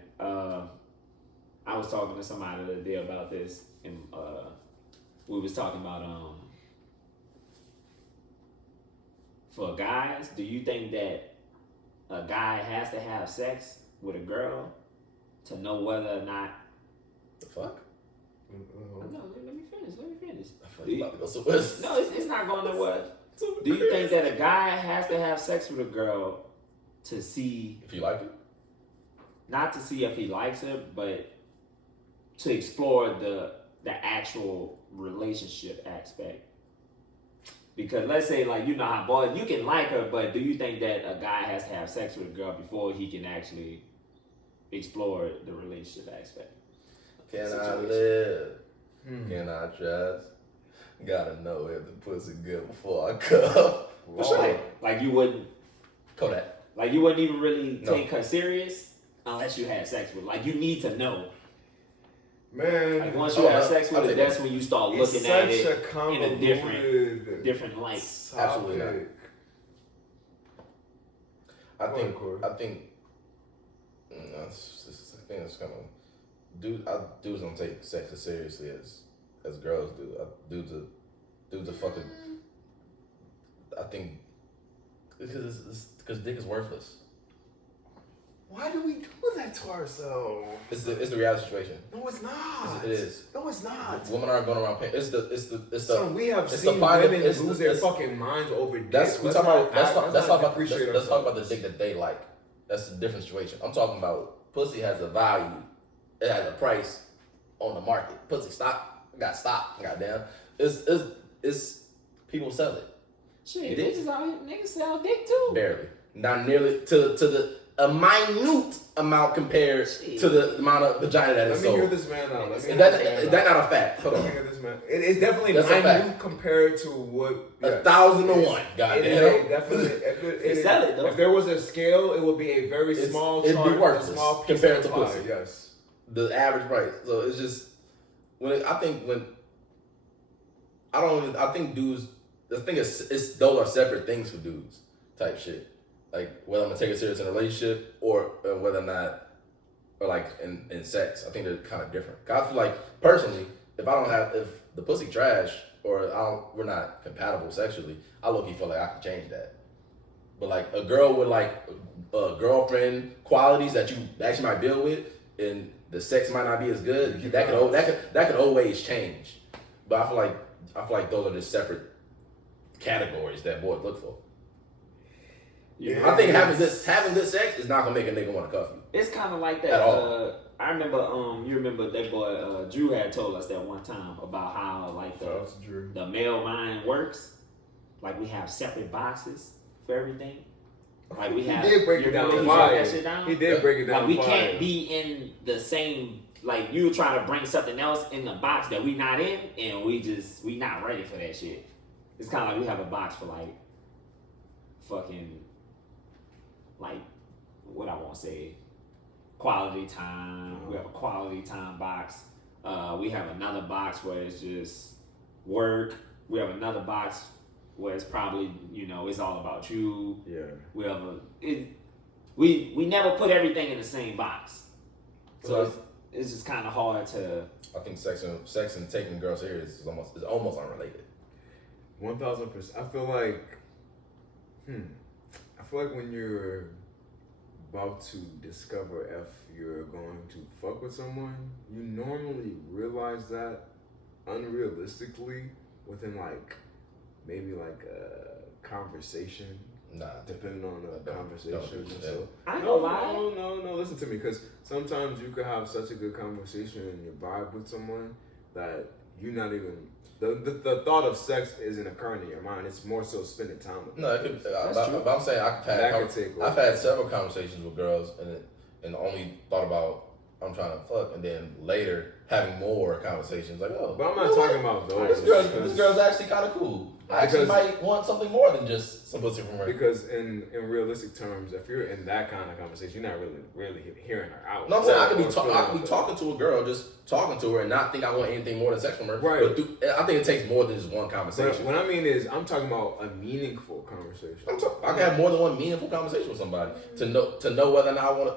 I was talking to somebody the other day about this, and we was talking about for guys, do you think that a guy has to have sex with a girl to know whether or not? The fuck? No, let me finish. I feel like you about to go somewhere. No, it's not going nowhere. Do you think that a guy has to have sex with a girl to see, If you like it? not to see if he likes her, but to explore the actual relationship aspect? Because let's say, like, you know how boys, you can like her, but do you think that a guy has to have sex with a girl before he can actually explore the relationship aspect? Can I Situation. live? Can I trust? Gotta know if the pussy good before I come. For sure. Like you wouldn't, Kodak. like you wouldn't even really No. take her serious unless you had sex with her. Like you need to know. Man, Like once you have sex with I'll her, take that's that. when you start it's looking at such it a convoluted different light. Absolutely not. topic. I Go think. ahead, Corey. I think. I think it's kind of. Dudes don't take sex as seriously as girls do. Dudes are fucking. I think because dick is worthless. Why do we do that to ourselves? It's the reality situation. No, it's not. It is. No, it's not. Women aren't going around paying. It's the. Son, we have it's seen the part of- women it's lose the- their it's- fucking minds over dick. That's we Let's talk about. not Let's act- talk let's not about. depreciate Let's talk about the ourselves. dick that they like. That's a different situation. I'm talking about pussy has a value. It has a price on the market. Pussy got stock. Goddamn. It's people sell it. Shit, Dick. bitches out here, niggas sell dick too. Barely. Not nearly to a minute amount compared to the amount of vagina that Let is me hear sold. this man out. Let me Is hear that this man is out. that not a fact? Hold Let me on. hear this man. It's definitely That's a fact. minute compared to what. Yes. 1,000 to It's- 1. It Goddamn. is definitely. They sell it, though. If there was a scale, it would be a very It's- small it'd be chart, worthless a small piece compared of to the pie, pussy. Yes. The average price. So it's just I think dudes. The thing is, those are separate things for dudes type shit. Like whether I'm gonna take it serious in a relationship or whether or not, or like in sex. I think they're kind of different. 'Cause I feel like personally, if the pussy trash or we're not compatible sexually, I low-key feel like I can change that. But like a girl with like girlfriend qualities that you actually might deal with, and the sex might not be as good, that could always change. But I feel like those are just separate categories that boys look for. Yeah. I think having good sex is not gonna make a nigga want to cuff you. It's kind of like that. At all. I remember. You remember that boy Drew had told us that one time about how like Shout out to Drew. the male mind works. Like we have separate boxes for everything. Like we have. He did break it you down. remember he Fire. broke that shit down? He did break it down. Like we fire. can't be in the same. Like you try to bring something else in the box that we not in, and we not ready for that shit. It's kind of like we have a box for like fucking like what I want to say quality time. We have a quality time box. We have another box where it's just work. We have another box where it's probably it's all about you. Yeah. We have we never put everything in the same box, so it's just kind of hard to. I think sex and taking girls serious is almost unrelated. 1,000%. I feel like when you're about to discover if you're going to fuck with someone, you normally realize that unrealistically within like maybe like a conversation. Nah, depending on the conversation. So, I ain't gonna lie. No, listen to me, because sometimes you could have such a good conversation and you vibe with someone that you're not even the thought of sex isn't occurring in your mind. It's more so spending time with them. No, it could, but I'm saying I've had several conversations with girls and only thought about I'm trying to fuck, and then later having more conversations like, oh. But I'm not talking about those. This girl's actually kind of cool. I actually might want something more than just some pussy from her. Because in realistic terms, if you're in that kind of conversation, you're not really hearing her out. No, I'm saying I could be talking to a girl, just talking to her, and not think I want anything more than sex from her. Right. But I think it takes more than just one conversation. But what I mean is, I'm talking about a meaningful conversation. I can have more than one meaningful conversation with somebody to know whether or not I want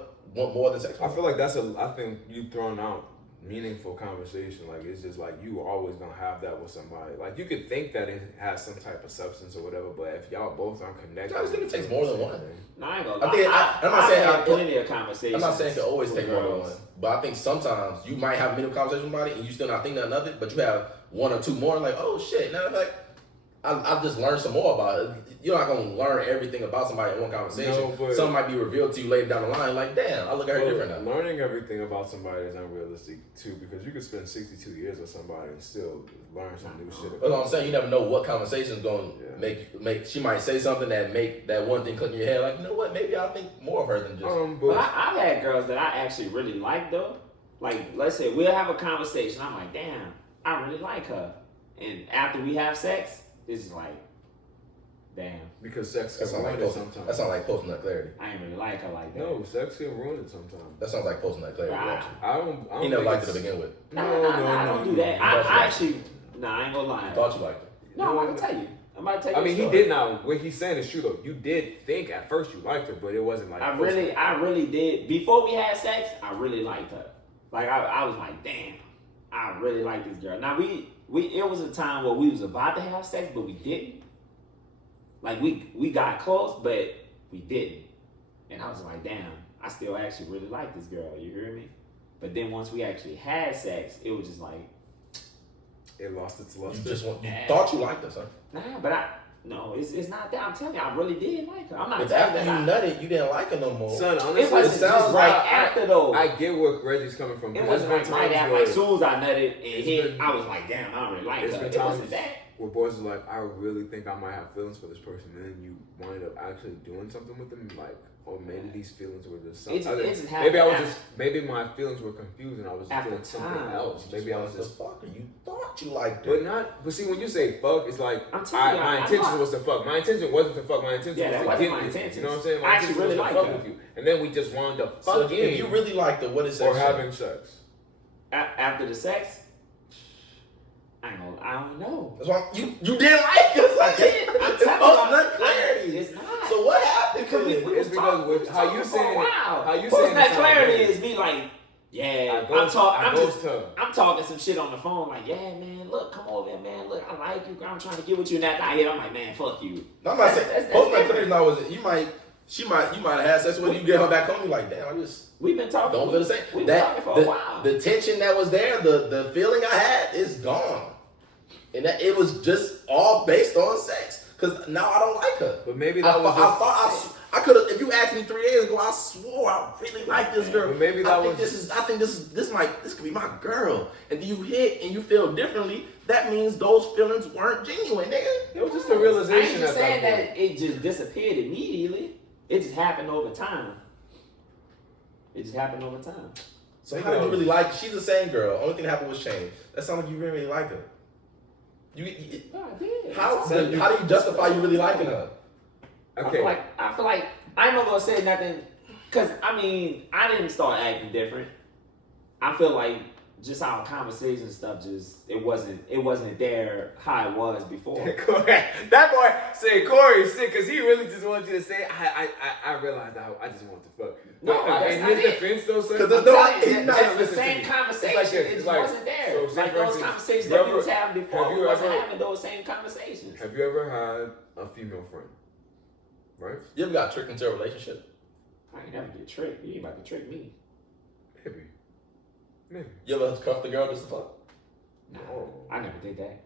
more than sex from her. I feel like I think you throwing out meaningful conversation. Like, it's just like you always gonna have that with somebody. Like, you could think that it has some type of substance or whatever, but if y'all both aren't connected, I just think it takes more than one. No, I ain't gonna lie. I'm not saying I've plenty of conversations. I'm not saying it can always take more than one, but I think sometimes you might have a meaningful conversation with somebody and you still not think nothing of it, but you have one or two more, and like, oh shit, now like I just learned some more about it. You're not gonna learn everything about somebody in one conversation. No, but some might be revealed to you later down the line. Like, damn, I look at her different now. Learning everything about somebody is unrealistic too, because you could spend 62 years with somebody and still learn some new shit. That's what I'm saying. You never know what conversation's gonna make. She might say something that make that one thing click in your head. Like, you know what? Maybe I think more of her than just. But I've had girls that I actually really like though. Like, let's say we'll have a conversation. I'm like, damn, I really like her, and after we have sex, this is like, damn. Because sex can ruin it sometimes. That sounds like post-nut clarity. I ain't really like her like that. No, sex can ruin it sometimes. That sounds like post-nut clarity. I don't he never liked it to begin with. No, I don't do that. I actually, I ain't gonna lie. You thought you liked it. No, I'm about to tell you. I mean, he did not. What he's saying is true though. You did think at first you liked her, but it wasn't like. I really did. Before we had sex, I really liked her. Like I was like, damn, I really like this girl. Now it was a time where we was about to have sex, but we didn't. Like we got close, but we didn't. And I was like, damn, I still actually really like this girl. You hear me? But then once we actually had sex, it was just like it lost its luster. You thought you liked her, son. Nah, but it's not that. I'm telling you, I really did like her. I'm not. But after you nutted, you didn't like her no more. Son, honestly, it sounds like after though. I get where Reggie's coming from. It wasn't like right after. Like soon as I nutted and hit, I was like, damn, I don't really like her. It wasn't that. Where boys are like, I really think I might have feelings for this person, and then you wind up actually doing something with them, like, or maybe these feelings were just something. Maybe my feelings were confused and I was just doing something else. Maybe I was just fucking. You thought you liked her, but see, when you say fuck, it's like my intention was to fuck. My intention wasn't to fuck. My intention was to get my you. intention. You know what I'm saying? My intention was to fuck with you, and then we just wound up fucking. So if you really liked her, what is sex? Or having sex. After the sex. I don't know. That's why you didn't like us. I did. It's post-nut clarity. It's not. So what happened? It's because how you saying it. Post-nut clarity is me like, yeah. I'm talking some shit on the phone like, yeah, man, look, come over here, man. Look, I like you. I'm trying to get with you. And that night, I'm like, man, fuck you. No, I'm not saying post-nut clarity. Now was it? You might have had sex with her. You get her back home. You like, damn, we've been talking. Don't feel the same. We've been talking for a while. The tension that was there, the feeling I had is gone. And that it was just all based on sex. Cause now I don't like her. But maybe that I could have. If you asked me 3 days ago, I swore I really like this girl. But maybe I think this could be my girl. And then you hit and you feel differently. That means those feelings weren't genuine, nigga. It was just a realization. I ain't just saying that it just disappeared immediately. It just happened over time. So how did you really like her? She's the same girl. Only thing that happened was change. That sounds like you really like her. I did. How do you justify you really liking her? Okay. I feel like I'm not gonna say nothing, cause I mean I didn't start acting different. I feel like just our conversation stuff it wasn't there how it was before. That boy said Corey sick because he really just wanted you to say I realized I just want to fuck. No, in his defense though, sir. Because the same conversation it just wasn't there. So, like those conversations that we was having before, we wasn't having those same conversations. Have you ever had a female friend? Right? You ever got tricked into a relationship? I ain't never get tricked. You ain't about to trick me. Maybe. You ever cuffed the girl just to fuck? Nah, I never did that.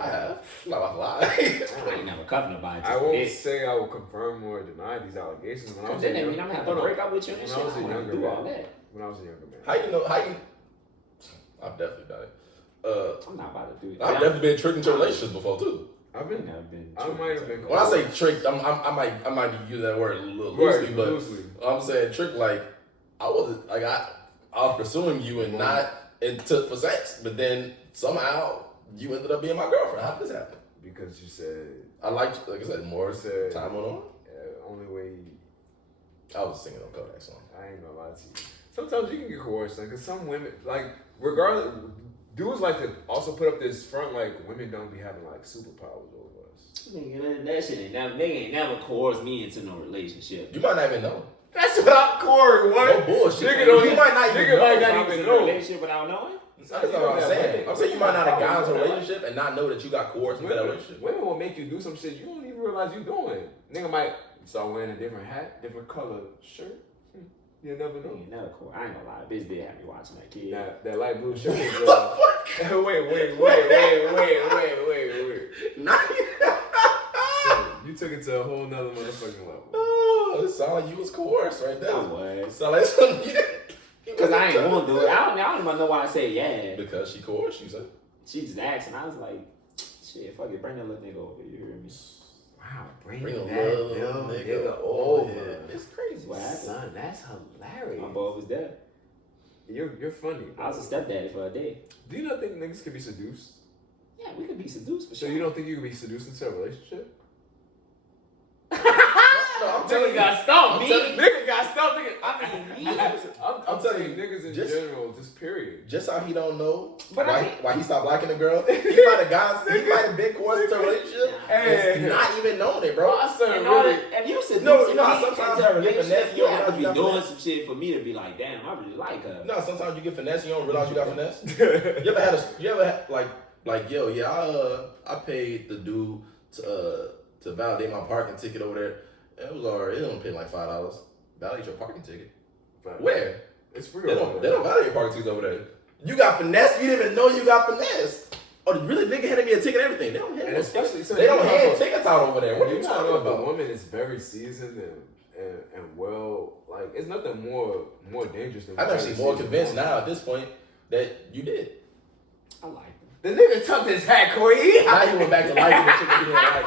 I have. I'm not about to lie. I ain't never cuffed nobody. I won't say I will confirm or deny these allegations. When I was then that mean I'm gonna have to break up with you and when shit. I was a I don't younger do man. all that. When I was a younger man. How you know? I've definitely done it. I'm not about to do that. I've definitely been tricked into relationships before too. I've I been. never been. I might have been. When I say tricked, I might use that word a little loosely, but loosely. I'm saying trick like I wasn't like I was pursuing you and not took for sex, but then somehow you ended up being my girlfriend. How did this happen? Because you said I like I said, more said time went on. only way. I was singing on Kodak song. I ain't gonna lie to you. Sometimes you can get coerced, because some women, like, regardless, dudes like to also put up this front, like, women don't be having, like, superpowers over us. Nigga, that shit ain't never. They ain't never coerced me into no relationship. You might not even know. That's what I'm Corey. What? No bullshit. Nigga don't You even, might not even nigga know. might If I not was even in a know. relationship without knowing. That's not what I'm saying. I'm saying you might not have gotten into a relationship and not know that you got coerced into that relationship. Women will make you do some shit you don't even realize you doing. Nigga might start wearing a different hat, different color shirt. You never know. Ain't never cool. I ain't gonna lie. Bitch did have me watching that kid. That light blue shirt. Wait. Nah. So you took it to a whole nother motherfucking level. Oh, it sounded like you was coerced right there. I was. Sound like something you didn't. Because I ain't want to do it. I don't even know why I said yeah. Because she coerced you, son. She just asked, and I was like, shit, fuck it. Bring that little nigga over. You hear me? Wow, Bring bring a that little little nigga nigga over. over. It's crazy. What happened? Son, that's hilarious. My boy was there. You're funny. I was a stepdaddy for a day. Do you not think niggas can be seduced? Yeah, we could be seduced for So sure. you don't think you can be seduced into a relationship? No, I'm telling you. got stumped, me. Nigga got stumped. Nigga. I mean, I'm telling you, niggas in just- general, just period. Just how he don't know But why he stopped liking the girl. He might have been coerced into a relationship Hey. and not even known it, bro. My son in order, really. if you seduce No, me sometimes into a you get relationship, finesse, you have to be you got doing finesse. some shit for me to be like, damn, I really like her. No, sometimes you get finesse, you don't realize you got finesse. You ever had like yo, yeah, I paid the dude to validate my parking ticket over there. It was alright. It don't pay like $5. Validate your parking ticket. Where? It's free. They don't validate parking tickets over there. You got finesse. You didn't even know you got finesse. Oh, really? Nigga handed me a ticket and everything. They don't hand. And especially, so they don't you hand know, tickets out over there. What are you you talking talking about? The about? woman is very seasoned and well. Like, it's nothing more dangerous than. I'm actually more convinced now at this point that you did. I like her. The nigga tucked his hat, Corey. Now you went back to liking the chick that you didn't like.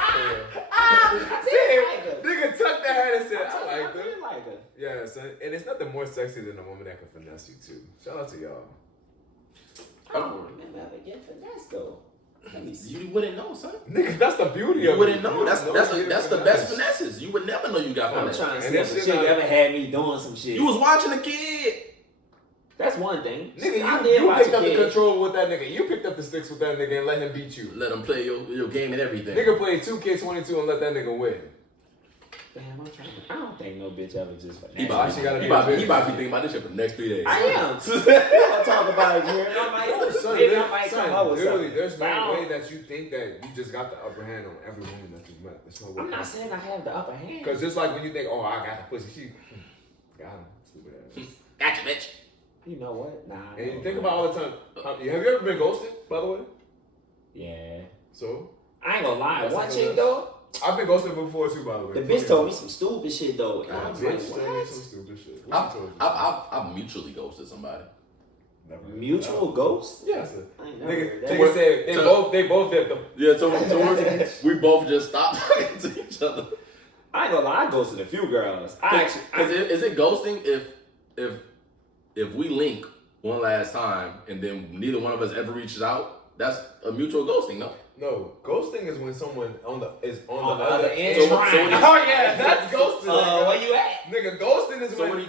Nigga tucked that hat and said, I like I her. really like her. Yeah, son. And it's nothing more sexy than a woman that can finesse you, too. Shout out to y'all. I don't remember ever getting finesse though. Let me see. You wouldn't know, son. Nigga, that's the beauty You of wouldn't it. know. You That's don't that's the best finesses. You would never know you got I'm finesse. trying to And see that if a shit chick not- ever had me doing some shit. You was watching a kid. That's one thing. Nigga, I you did watch picked a up the kid. control with that nigga. You picked up the sticks with that nigga and let him beat you. Let them play your game and everything. Nigga played 2K22 and let that nigga win. Damn, I'm trying to. I don't think no bitch ever just. He about to be thinking about this shit for the next 3 days. I am. We're gonna talk about it here. Maybe I might come up with literally, something. there's But I no don't- way that you think that you just got the upper hand on every woman that you met. There's no way. I'm not saying I have the upper hand. Because just like when you think, oh, I got the pussy, she got him. Stupid ass. Gotcha, bitch. You know what? Nah. And you no, think no. about all the time. Have you ever been ghosted, by the way? Yeah. So? I ain't gonna lie. That's One a chick good though, I've been ghosted before too, by the way. the bitch told me some stupid shit though, and I was like, Bitch told me what? some stupid shit. What she told you? I've mutually ghosted somebody. Never. Mutual ghost? Yeah, that's it. I ain't never Nigga, heard that. nigga said they both did the. Yeah, so we both just stopped talking to each other. I ain't gonna lie. I ghosted a few girls. Is it ghosting if we link one last time and then neither one of us ever reaches out? That's a mutual ghosting, no? No, ghosting is when someone is on On the the other other end. end. Oh yeah, that's ghosting. Where you at? Nigga, ghosting is So when. what do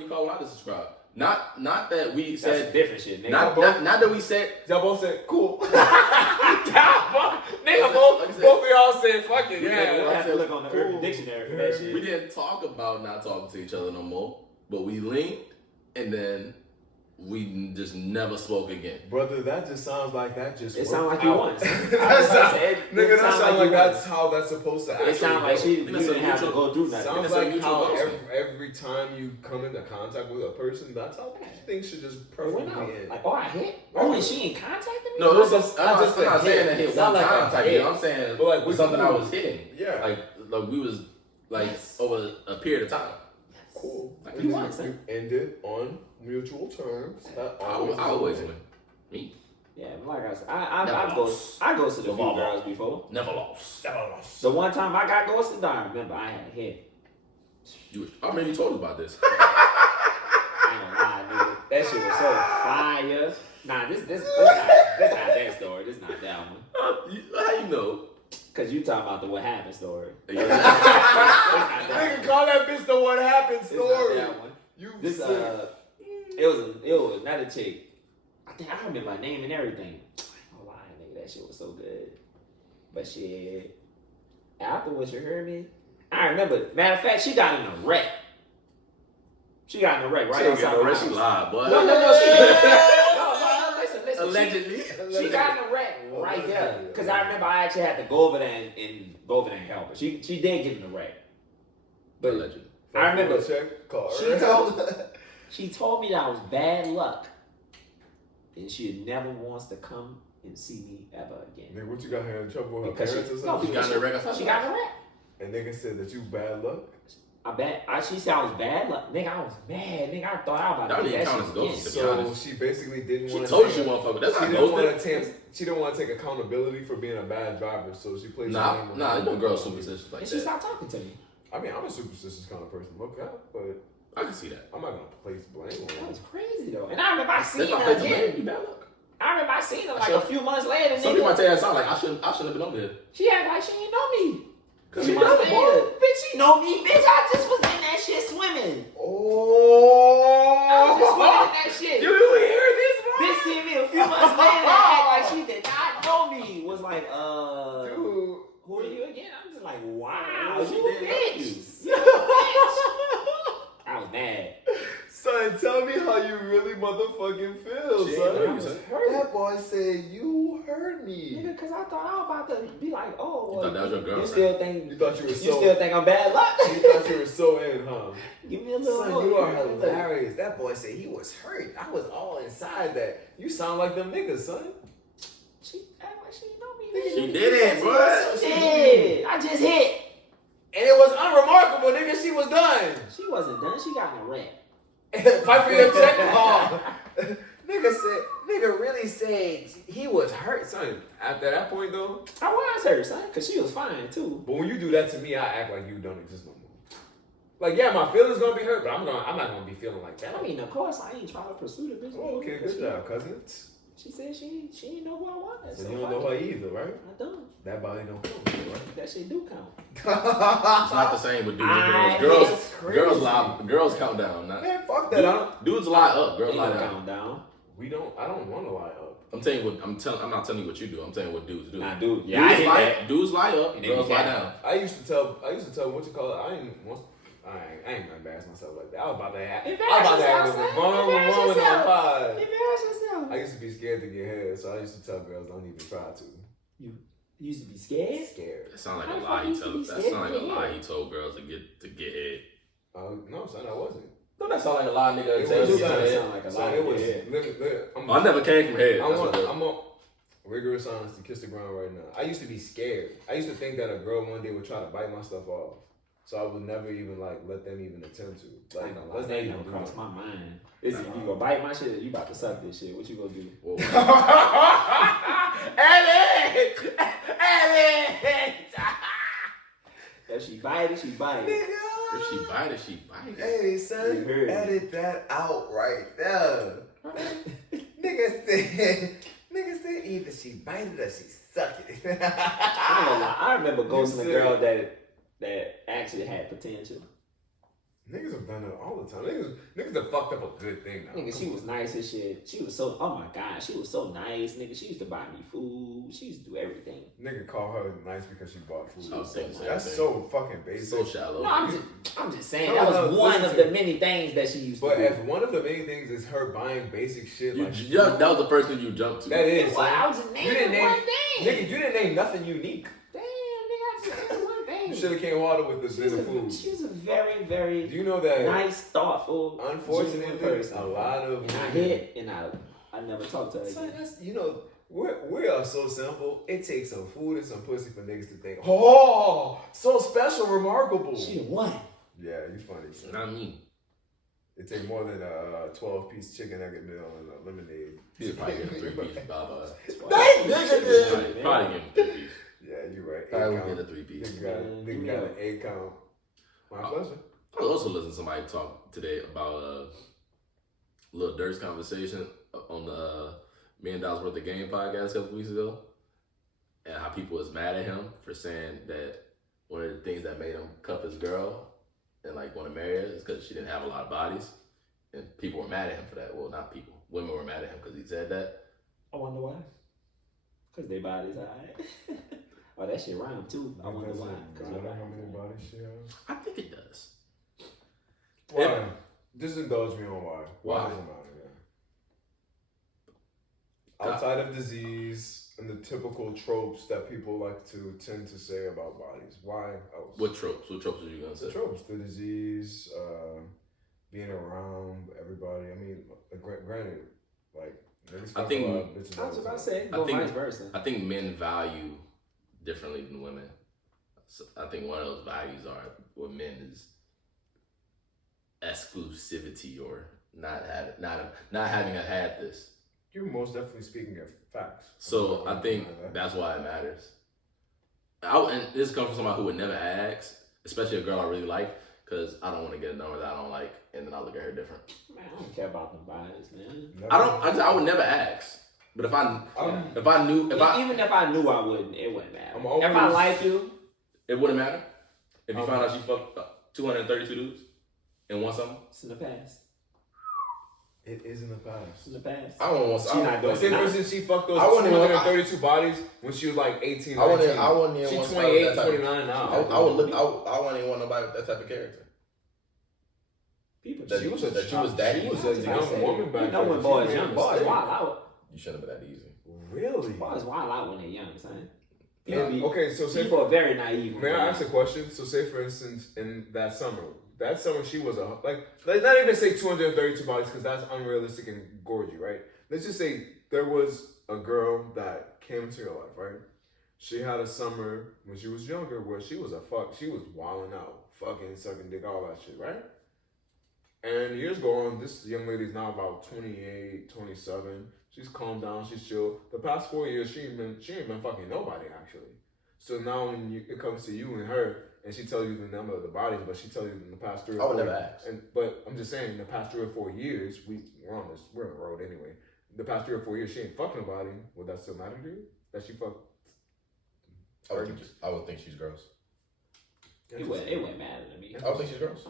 you call when I just described? Not that we That's some said different shit, nigga. not that we said Y'all both said cool. Nigga, Like I both said- of y'all said fuck it. I Yeah. have to look on the Urban Dictionary for that shit. we didn't talk about not talking to each other no more, but we linked and then we just never spoke again. Brother, that just sounds like It sounds like you won. Nigga, that sounds like that's how that's supposed to actually It sounds like you didn't have to go through nothing. Sounds like how every time you come into contact with a person, that's how things should just perfectly end. Like, I hit? Oh, and she ain't contacting me? No, I'm not saying that hit one time type. I'm saying but like, with something I was hitting. Yeah. Like we was like over a period of time. Cool. Like, you ended on mutual terms. I always win. Me. Yeah, like I said, I ghosted a few girls before. Never lost. The one time I got ghosted, I remember I had a hit. I remember you told us about this. I ain't gonna lie, nigga. That shit was so fire. Nah, this not that story. This not that one. How you know? Cause you talking about the what happened story. Nigga, call that bitch the what happened story. That one. It was another chick. I remember my name and everything. I ain't gonna lie, nigga, that shit was so good. But shit, afterwards, you heard me? I remember. Matter of fact, she got in a wreck. She got in a wreck right outside my house. She lied, boy. No, she didn't. No, listen. Allegedly. She got in a wreck right there. Because I remember I actually had to go over there and help her. She did get in a wreck. But allegedly. I remember she told me that I was bad luck. And she never wants to come and see me ever again. Nigga, what you got her in trouble with her Because parents or she something? got in a wreck. She got in a wreck. And nigga said that you bad luck? She said I was bad luck. Nigga, I was mad. Nigga, I thought I was about to do that shit. So she basically didn't want to. She told you she wasn't fucking. That's not ghosting. She didn't want to take accountability for being a bad driver, so she played. Nah, you girls superstitious like and that. she stopped talking to me. I mean, I'm a superstitious kind of person, okay, but I can see that. I'm not gonna place blame on That her. was crazy though. And I remember I seen her again. You bad luck. I remember I seen her like a few months later. Some people might tell you that sound like I shouldn't have been over here. She act like she didn't know me. Cause She she must does, have boy. Bitch, she know me. Bitch, I just was in that shit swimming. Oh, I was just swimming in that shit. You hear this, bro? Bitch see me a few months later and act like she did not know me. Was like, dude, who are you again? I'm just like, wow, She you did know bitch. you. You bitch. I was mad. son, tell me how you really motherfucking feel, She son. ain't heard you, son. That boy said you heard me. Nigga, cause I thought I was about to be like, oh, You thought that was your girlfriend. You still think You thought you were you so. still think I'm bad luck? You thought you were so in, huh? Give me a little Son, more. you are Give me a little. hilarious. That boy said he was hurt. I was all inside that. You sound like them niggas, son. She act like she didn't know me. She didn't, bro. She did. I just hit. And it was unremarkable, nigga. She was done. She wasn't done. She got in a wreck. Fight for your check. Nigga really said he was hurt, son. After that point, though. I was her, son, because she was fine, too. But when you do that to me, I act like you don't exist no more. Like, yeah, my feelings gonna be hurt, but I'm not gonna be feeling like that. I mean, of course, I ain't trying to pursue the bitch. Oh, okay, good job, cousin. She said she didn't know who I was. So you don't know her either, right? I don't. That body don't count, right? That shit do count. It's not the same with dudes and girls. Girls count down. Not, Man, fuck that. dudes lie up. Girls Ain't lie no down. countdown. I don't want to lie up. I'm telling you what. I'm not telling you what you do. I'm telling you what dudes do. Nah, dude. Yeah, I hit that. Dudes lie up. And Girls then lie you down. I used to tell what you call it. I ain't gonna embarrass myself like that. I was about to have Embarrass with yourself. pod. Embarrass yourself. I used to be scared to get head, so I used to tell girls don't even try to. You used to be scared? Scared. That sound like How a the lie fuck he you told. be That scared sound like to a get lie head? he told girls to get head. No, son, I wasn't. Don't that sound like a lie, nigga? It Tell was you just to get sound like a So lie. it was. Yeah. I never came from head. I'm on rigorous honesty, kiss the ground right now. I used to be scared. I used to think that a girl one day would try to bite my stuff off. So I would never even let them even attempt to. Like, let's not even do cross it. my mind. Is it you gonna bite my shit or you about to suck this shit? What you gonna do? Edit! If she bite it, she bite it. If she bite it, she bite it. Hey, son, You heard me. edit that out right there. Nigga said either she bite it or she suck it. I ain't gonna lie. I remember ghosting a said- girl that actually had potential. Niggas are done it all the time. Niggas have fucked up a good thing now. Nigga, she was nice as shit. She was so, oh my God, she was so nice, nigga. She used to buy me food. She used to do everything. Nigga call her nice because she bought food. She was so nice. That's so fucking basic. So shallow. No, I'm just saying, that was one of the many things that she used to do. But if one of the many things is her buying basic shit, that was the first thing you jumped to. That is. Well, I was just naming one thing. Nigga, you didn't name nothing unique. Damn, nigga, I just named one thing. You should have came harder with this food. She was a very, very Do you know that nice, thoughtful, unfortunately, person. a lot of and I hit, and I never talked to her again. That's, you know, we are so simple. It takes some food and some pussy for niggas to think, oh, so special, remarkable. She won. Yeah, you funny. Son. Not me. It takes more than a 12-piece chicken nugget meal and a lemonade. He's probably getting 3 pieces. That nigga did. Probably getting 3 pieces. Yeah, you're right. I would get a 3 piece. Nigga got an 8 count. My pleasure. I was also listening to somebody talk today about Lil Durk's conversation on the $1 Million Worth of Game podcast a couple weeks ago, and how people was mad at him for saying that one of the things that made him cuff his girl and like want to marry her is because she didn't have a lot of bodies, and people were mad at him for that. Well, not people, women were mad at him because he said that. I wonder why. Because they bodies alright. Oh, that shit rhyme too. I wonder why. I don't know how many bodies she has. I think it does. Why? Just indulge me on why. Why? Doesn't matter. Yeah. Outside of disease and the typical tropes that people like to tend to say about bodies, why else? What tropes? What tropes are you gonna say? The tropes, the disease, being around everybody. I mean, granted, like I think I was about to say go vice versa. I think men value differently than women. So I think one of those values are with men is exclusivity or not having had this. You're most definitely speaking of facts. So I think that's why it matters. And this comes from somebody who would never ask, especially a girl I really like, because I don't want to get a number that I don't like, and then I look at her different. Man, I don't care about the bodies, man. I would never ask. But if I knew, even if I knew, I wouldn't. It wouldn't matter. If I like you, it wouldn't matter. If you found out she fucked 232 dudes in one summer, it's in the past. It is in the past. It's in the past. I don't want. She's not doing it. For instance, she fucked those 232 bodies when she was like 18. I wouldn't even She's want 28, 29 now. I wouldn't even want nobody with that type of character. People, she was a young woman back then. You know when boys young, boys wild out. You shouldn't have been that easy. Really? Boys wild out when they're young, son. Okay, so say people are very naive. May I ask a question? So say for instance, in that summer she was like not even say 232 bodies because that's unrealistic and gorgy, right? Let's just say there was a girl that came into your life, right? She had a summer when she was younger where she was wilding out, fucking, sucking dick, all that shit, right? And years go on, this young lady's now about 28, 27. She's calmed down, she's chill. The past 4 years, she ain't been fucking nobody, actually. So now when it comes to you and her, and she tells you the number of the bodies, but she tells you in the past 3 or 4 I would never ask. But I'm just saying, in the past 3 or 4 years, we're on the road anyway. The past 3 or 4 years, she ain't fucking nobody. Would that still matter to you? That she fucked? I would think she's gross. It wouldn't matter to me. I would think she's gross.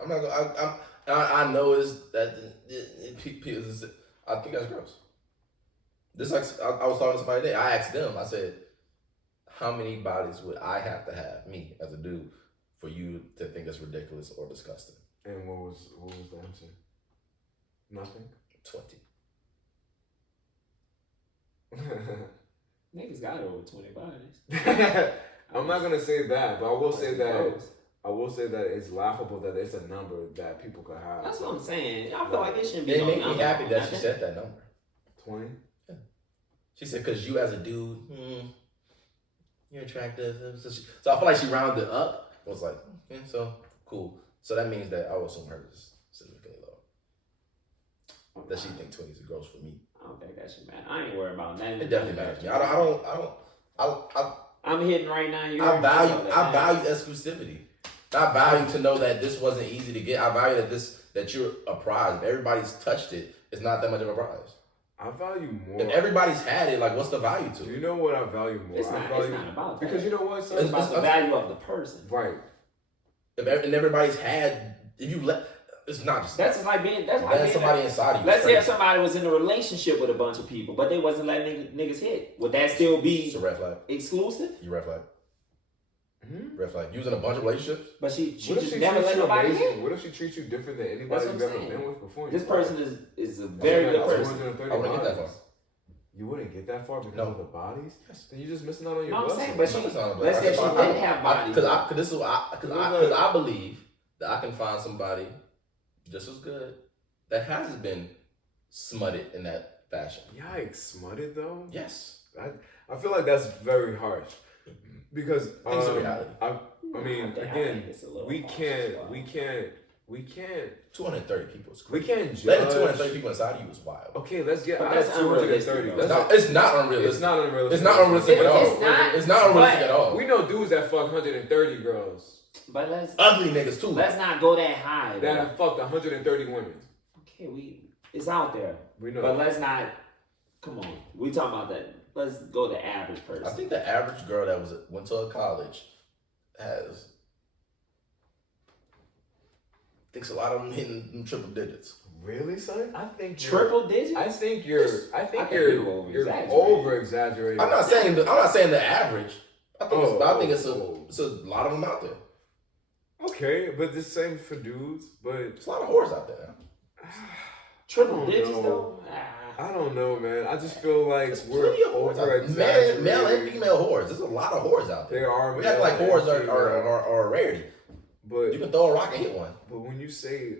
I'm not gonna. I know is that I think that's gross. This like I was talking to somebody today. I asked them. I said, "How many bodies would I have to have, me as a dude, for you to think that's ridiculous or disgusting?" And what was the answer? Nothing. 20. Niggas got over 20 bodies. I'm not gonna say that, but I will say that it's laughable that it's a number that people could have. That's what I'm saying. I feel like it shouldn't be. It made me happy that she said that number. 20. Yeah. She said because you as a dude, you're attractive. So I feel like she rounded up. It was like, so cool. So that means that I will assume hers is significantly low. That she think 20 is gross for me. I don't think that should matter. I ain't worried about that. It definitely matters to me. I don't. I'm hitting right now. I value exclusivity. I value to know that this wasn't easy to get. I value that you're a prize. If everybody's touched it, it's not that much of a prize. I value more. If everybody's had it, like what's the value to it? You know what I value more? It's not about that. Because you know what? It's about the value of the person. Right. And everybody's had. it's not just That's like being. That's like letting being somebody inside of you. Let's say crazy. if somebody was in a relationship with a bunch of people, but they wasn't letting niggas hit. Would that still be It's a red flag. exclusive? You red flag. Red flag. You was in a bunch of relationships. But she What if just she never treats let you nobody amazing? hit. What if she treats you different than anybody That's you've what I'm ever saying. been with before? This person is a very good That's person. 130 I wouldn't get that bodies. far. You wouldn't get that far because No. of the bodies? Then you're just missing out on your No, I'm blessing. saying, but she. No, it's not a Let's say she blessing. didn't have bodies. Because this is because I believe that I can find somebody just as good that hasn't been smutted in that fashion. Yikes, smutted though? Yes. I feel like that's very harsh. Because Things are reality. I mean, I again, think it's a little we harsh can't as well. we can't 230 people is we crazy. can't Letting judge. 230 people inside of you is wild. Okay, let's get But out of that's 230. unrealistic, Let's It's not unrealistic. It's not unrealistic. It's not unrealistic at all. It's not. It's not unrealistic But- at all. We know dudes that fuck 130 girls. But Ugly niggas too. let's not go that high. That though. have fucked 130 women. Okay, it's out there. We know. But let's not. Come on, we talking about that. Let's go the average person. I think the average girl that went to a college has thinks a lot of them hitting them triple digits. Really, son? I think triple digits. I think you're think you're you're over exaggerating. I'm not saying the average. I think it's Oh. a lot of them out there. Okay, but the same for dudes. But There's a lot of whores out there. Triple I don't digits know. though. I don't know, man. I just feel like There's we're plenty of whores out over there. exaggerating. Male and female whores. There's a lot of whores out there. There are. We act like male whores and are female. a rarity. But You can throw a rock and hit one. when you say,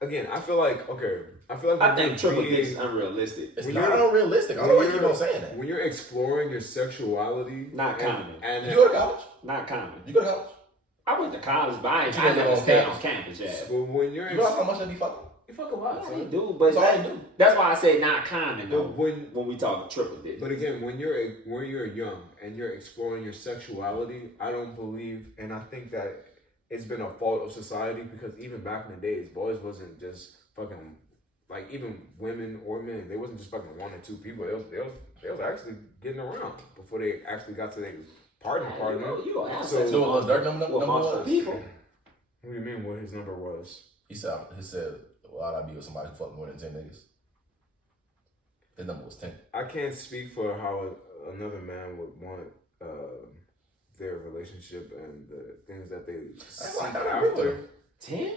again, I feel like I when think you're triple being- digits unrealistic. It's When not you're- unrealistic. I don't know why you keep on saying that. When you're exploring your sexuality, Not common. and You go to college? Not common. You go to college? I went to college, but I You didn't never live on stayed campus. on campus yet. But when you're You know how much they be fucking? you fuck a lot, Yeah, son. they do, but That's all they do. that's why I say not common though. But when we talk triple digits. But again, when you're young and you're exploring your sexuality, I don't believe, and I think that it's been a fault of society because even back in the days, boys wasn't just fucking like even women or men, they wasn't just fucking one or two people. They was actually getting around before they actually got to their partner. You gonna have So- sex So with what Dirk number multiple was? people. What do you mean? What his number was? He said, well, I'd be with somebody who fucked more than 10 niggas. His number was 10. I can't speak for how another man would want their relationship and the things that they seek I gotta agree with after. him. 10?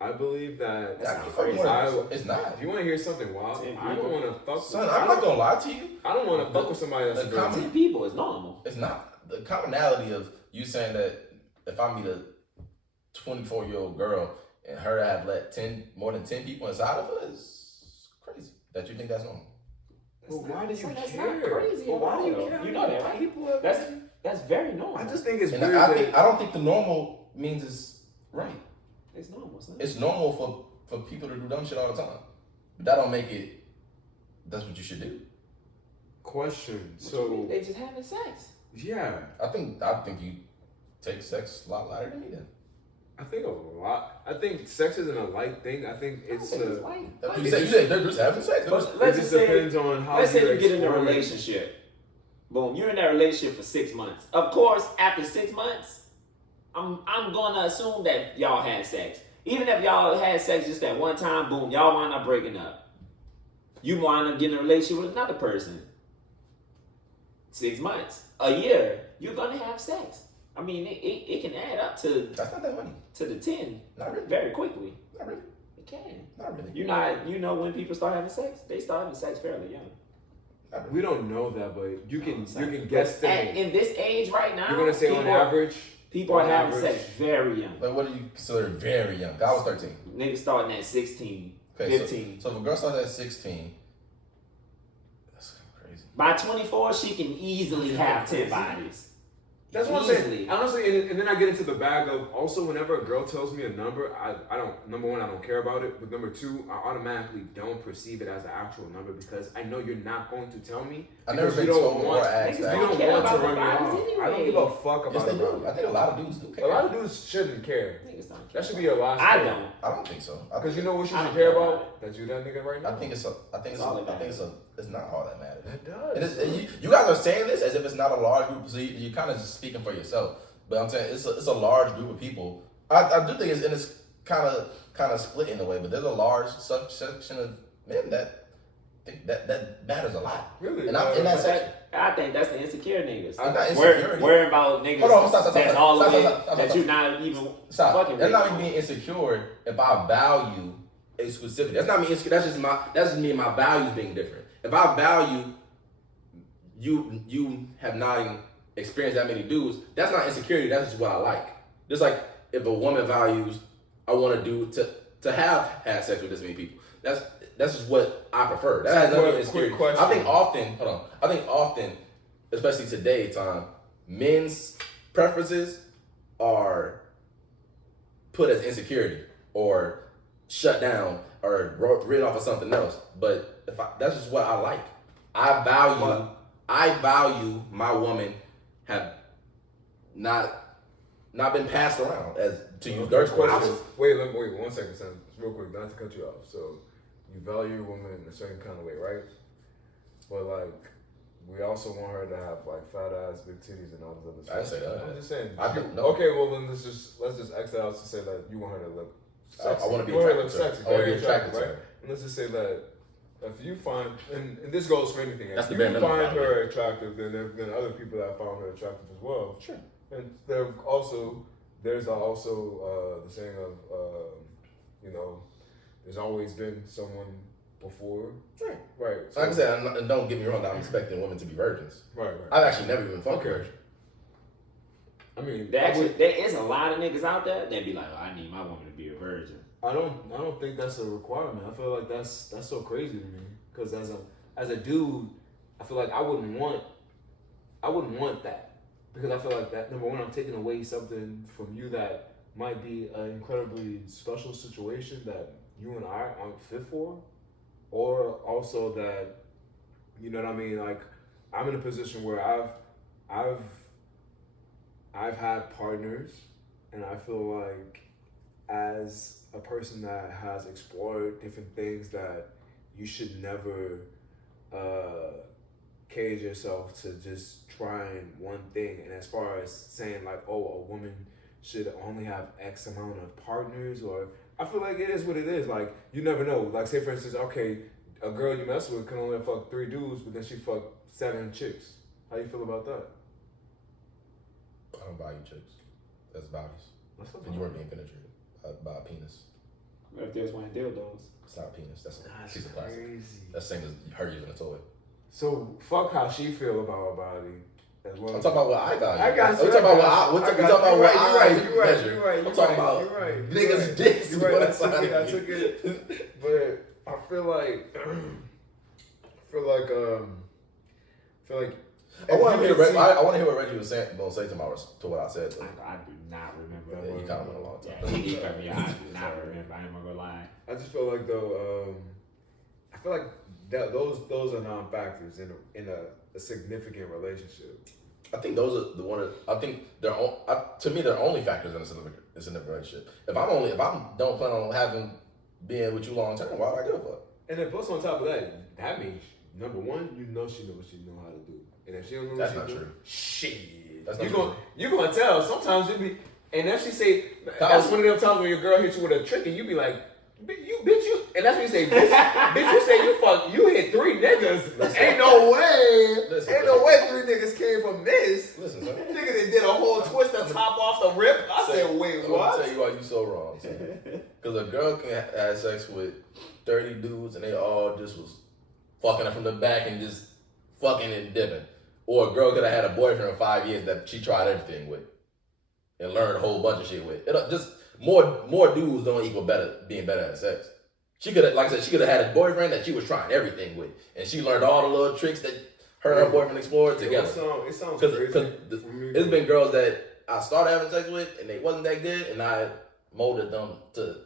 I believe that. That's I not can fuck crazy. more than- It's not. If you want to hear something wild, 10 I don't people. want to fuck. Son, I'm not gonna lie to you. I don't want to fuck with somebody that's the a girl. common- 10 people is normal. It's not. The commonality of you saying that if I meet a 24-year-old girl and her have let more than 10 people inside of her is crazy. That you think that's normal. But why do you That's care? not crazy. But why do you at all, care? though. You know that, right? People have That's very normal. I just think it's And weird. I don't think the normal means it's right. It's normal, son. It's normal for people to do dumb shit all the time. But that don't make it that's what you should do. Question. What you So mean? They just having sex. yeah, I think you take sex a lot lighter than me then. I think a lot. I think sex isn't a light thing. I think it's I think it's a. light. You said they're just having sex. But It let's just just say, depends on how let's say you're you get in a exploring. relationship. Boom, you're in that relationship for 6 months. Of course, after 6 months, I'm gonna assume that y'all had sex. Even if y'all had sex just that one time, boom, y'all wind up breaking up. You wind up getting in a relationship with another person. 6 months, a year, you're gonna have sex. I mean, it can add up to That's not that money. the 10 Not really. very quickly. Not really. It can. Not really. You know when people start having sex, they start having sex fairly young. Not really. We don't know that, but you can But guess in this age right now, You're gonna say on people- average. People are on having average. sex very young. Like, what do you consider very young? I was 13. Niggas starting at 16, Okay, 15. So if a girl starts at 16, that's kind of crazy. By 24, she can easily have 10 bodies. That's what I'm Easily. saying. Honestly, and then I get into the bag of also whenever a girl tells me a number, I don't, number one, I don't care about it. But number two, I automatically don't perceive it as an actual number because I know you're not going to tell me. I've never because been you don't told or want- asked Niggas that. You don't don't care want to about run me the off. bodies I don't anyway. give a fuck Yes, about they the do. body. I think a lot of dudes do care. A lot of dudes shouldn't care. Niggas don't care. That should be your last. I care. don't. I don't think so. Because you know what you I should don't care care about? about That you that nigga right now. I think it's not all that matters. It does. And you guys are saying this as if it's not a large group, so you're kind of just speaking for yourself. But I'm saying it's a large group of people. I do think it's kind of split in a way, but there's a large section of men that think that matters a lot. Really? And I'm in that section. I think that's the insecure niggas. I'm not insecure. Worrying about niggas Hold on, stop, that's all stop, in stop, that you not even fucking That's with. not me being insecure if I value exclusivity. That's not me insecure. That's just me and my values being different. If I value you have not experienced that many dudes, that's not insecurity, that's just what I like. Just like if a woman values I want to do to have had sex with this many people. That's just what I prefer. That has nothing to do with insecurity. I think often, especially today time, men's preferences are put as insecurity or shut down or written off of something else. But that's just what I like. I value my woman have not been passed around, as to use Dirk's question. Wait 1 second, son. Real quick, not to cut you off. So you value your woman in a certain kind of way, right? But like, we also want her to have like fat ass, big titties, and all this other stuff. I didn't say that. I'm just saying. I do. No. Okay, well then let's just X that out to say that you want her to look sexy. I want to be attractive. attracted to her. Very attractive, right? And let's just say that if you find, and this goes for anything, That's if the you bare minimum, find her attractive, then there have been other people that found her attractive as well. Sure. And there's also the saying of there's always been someone before. Right. Right. So, Like I said, and don't get me wrong, I'm expecting women to be virgins. Right. I've actually never even fucked a virgin. I mean, There is a lot of niggas out there that be like, oh, I need my woman to be a virgin. I don't think that's a requirement. I feel like that's so crazy to me. Because as a dude, I feel like I wouldn't want that. Because I feel like that, number one, I'm taking away something from you that might be an incredibly special situation that you and I aren't fit for. Or also that, you know what I mean? Like, I'm in a position where I've had partners, and I feel like as a person that has explored different things, that you should never cage yourself to just trying one thing. And as far as saying like, oh, a woman should only have X amount of partners, or I feel like it is what it is. Like, you never know. Like, say for instance, okay, a girl you mess with can only fuck 3 dudes, but then she fucked 7 chicks. How you feel about that? I don't value chicks. That's values. And you weren't being penetrated by a penis. What if there's one dildos? It's not a penis. That's she's a crazy. plastic. That's the same as her using a toy. So fuck how she feel about her body. As well. I'm talking about what I value. I got you. I'm talking about what I measure. You're right. I'm talking about niggas' dicks. You're right. I took it. But I feel like I want to hear what Reggie was saying. Gonna say to what I said. I do not remember. Yeah, you kind of went a long time. Yeah, he cut me out. I do not remember. I ain't gonna lie. I just feel like though, I feel like that those are non-factors in a significant relationship. I think those are the one. I think to me they're only factors in a significant relationship. If I don't plan on being with you long term, why would I give a fuck? And then plus on top of that means number one, you know she knows what she know how to do. And if she don't know that's what not she do, true. shit. That's not true. You gonna tell. Sometimes you be, and if she say, That that's was- one of them times when your girl hits you with a trick and you be like, you, and that's when you say, bitch, you say you hit 3 niggas. Listen. Ain't no way. Listen, Ain't no way 3 niggas came from this. Listen, son. Nigga that did a whole twist and top off the rip. I said, wait, I'm what? gonna tell you why you so wrong. Because a girl can have sex with 30 dudes and they all just was fucking her from the back and just fucking and dipping. Or a girl could have had a boyfriend for 5 years that she tried everything with and learned a whole bunch of shit with. It just more dudes don't equal being better at sex. She could have, like I said, she could have had a boyfriend that she was trying everything with, and she learned all the little tricks that her and her boyfriend explored together. It sounds crazy. Because it's been girls that I started having sex with and they wasn't that good, and I molded them to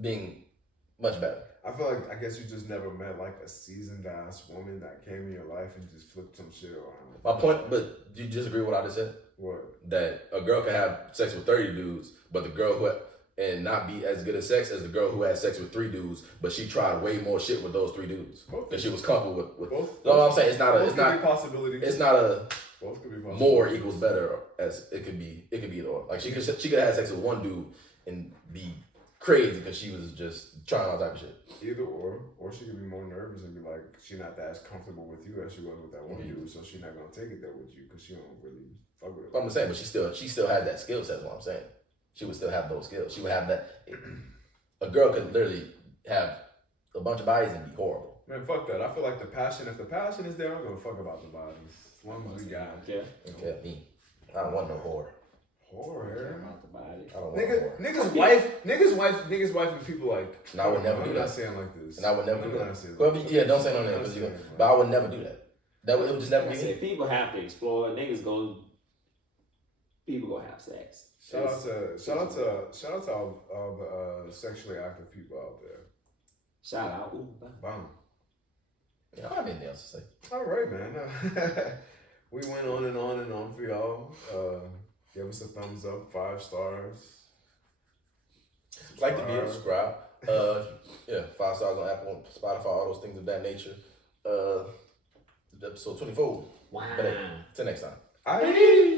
being much better. I feel like, I guess you just never met like a seasoned ass woman that came in your life and just flipped some shit around. My point, but do you disagree with what I just said? What? That a girl can have sex with 30 dudes, but the girl and not be as good at sex as the girl who had sex with 3 dudes, but she tried way more shit with those 3 dudes because she was comfortable with. Both. No, I'm saying it's not possibility. It's not a Both could be possible. more equals better as it could be either or. Like she could have had sex with 1 dude and be crazy because she was just trying all type of shit. Either or she could be more nervous and be like, she's not as comfortable with you as she was with that one dude, so she's not gonna take it there with you because she don't really fuck with it. I'm saying, but she still had that skill set. Is what I'm saying. She would still have those skills. She would have that. A girl could literally have a bunch of bodies and be horrible. Man, fuck that. I feel like if the passion is there, I don't give a fuck about the bodies. As long as we got it. Yeah. Okay, me. I don't want no whore. Horror. I don't want no whore. Niggas wife and people like. And I would never do I'm that. not saying like this. And I would never do I'm not that. saying Well, like yeah, don't say no name. But I would never do that. It would just never be me. People have to explore. People go have sex. Shout out to all the sexually active people out there. Shout out. Ooh, Bam. Yeah, I don't have anything else to say. All right, man. We went on and on and on for y'all. Give us a thumbs up, 5 stars. Like the video, subscribe. 5 stars on Apple, Spotify, all those things of that nature. Episode 24. Wow. Till next time. Aye.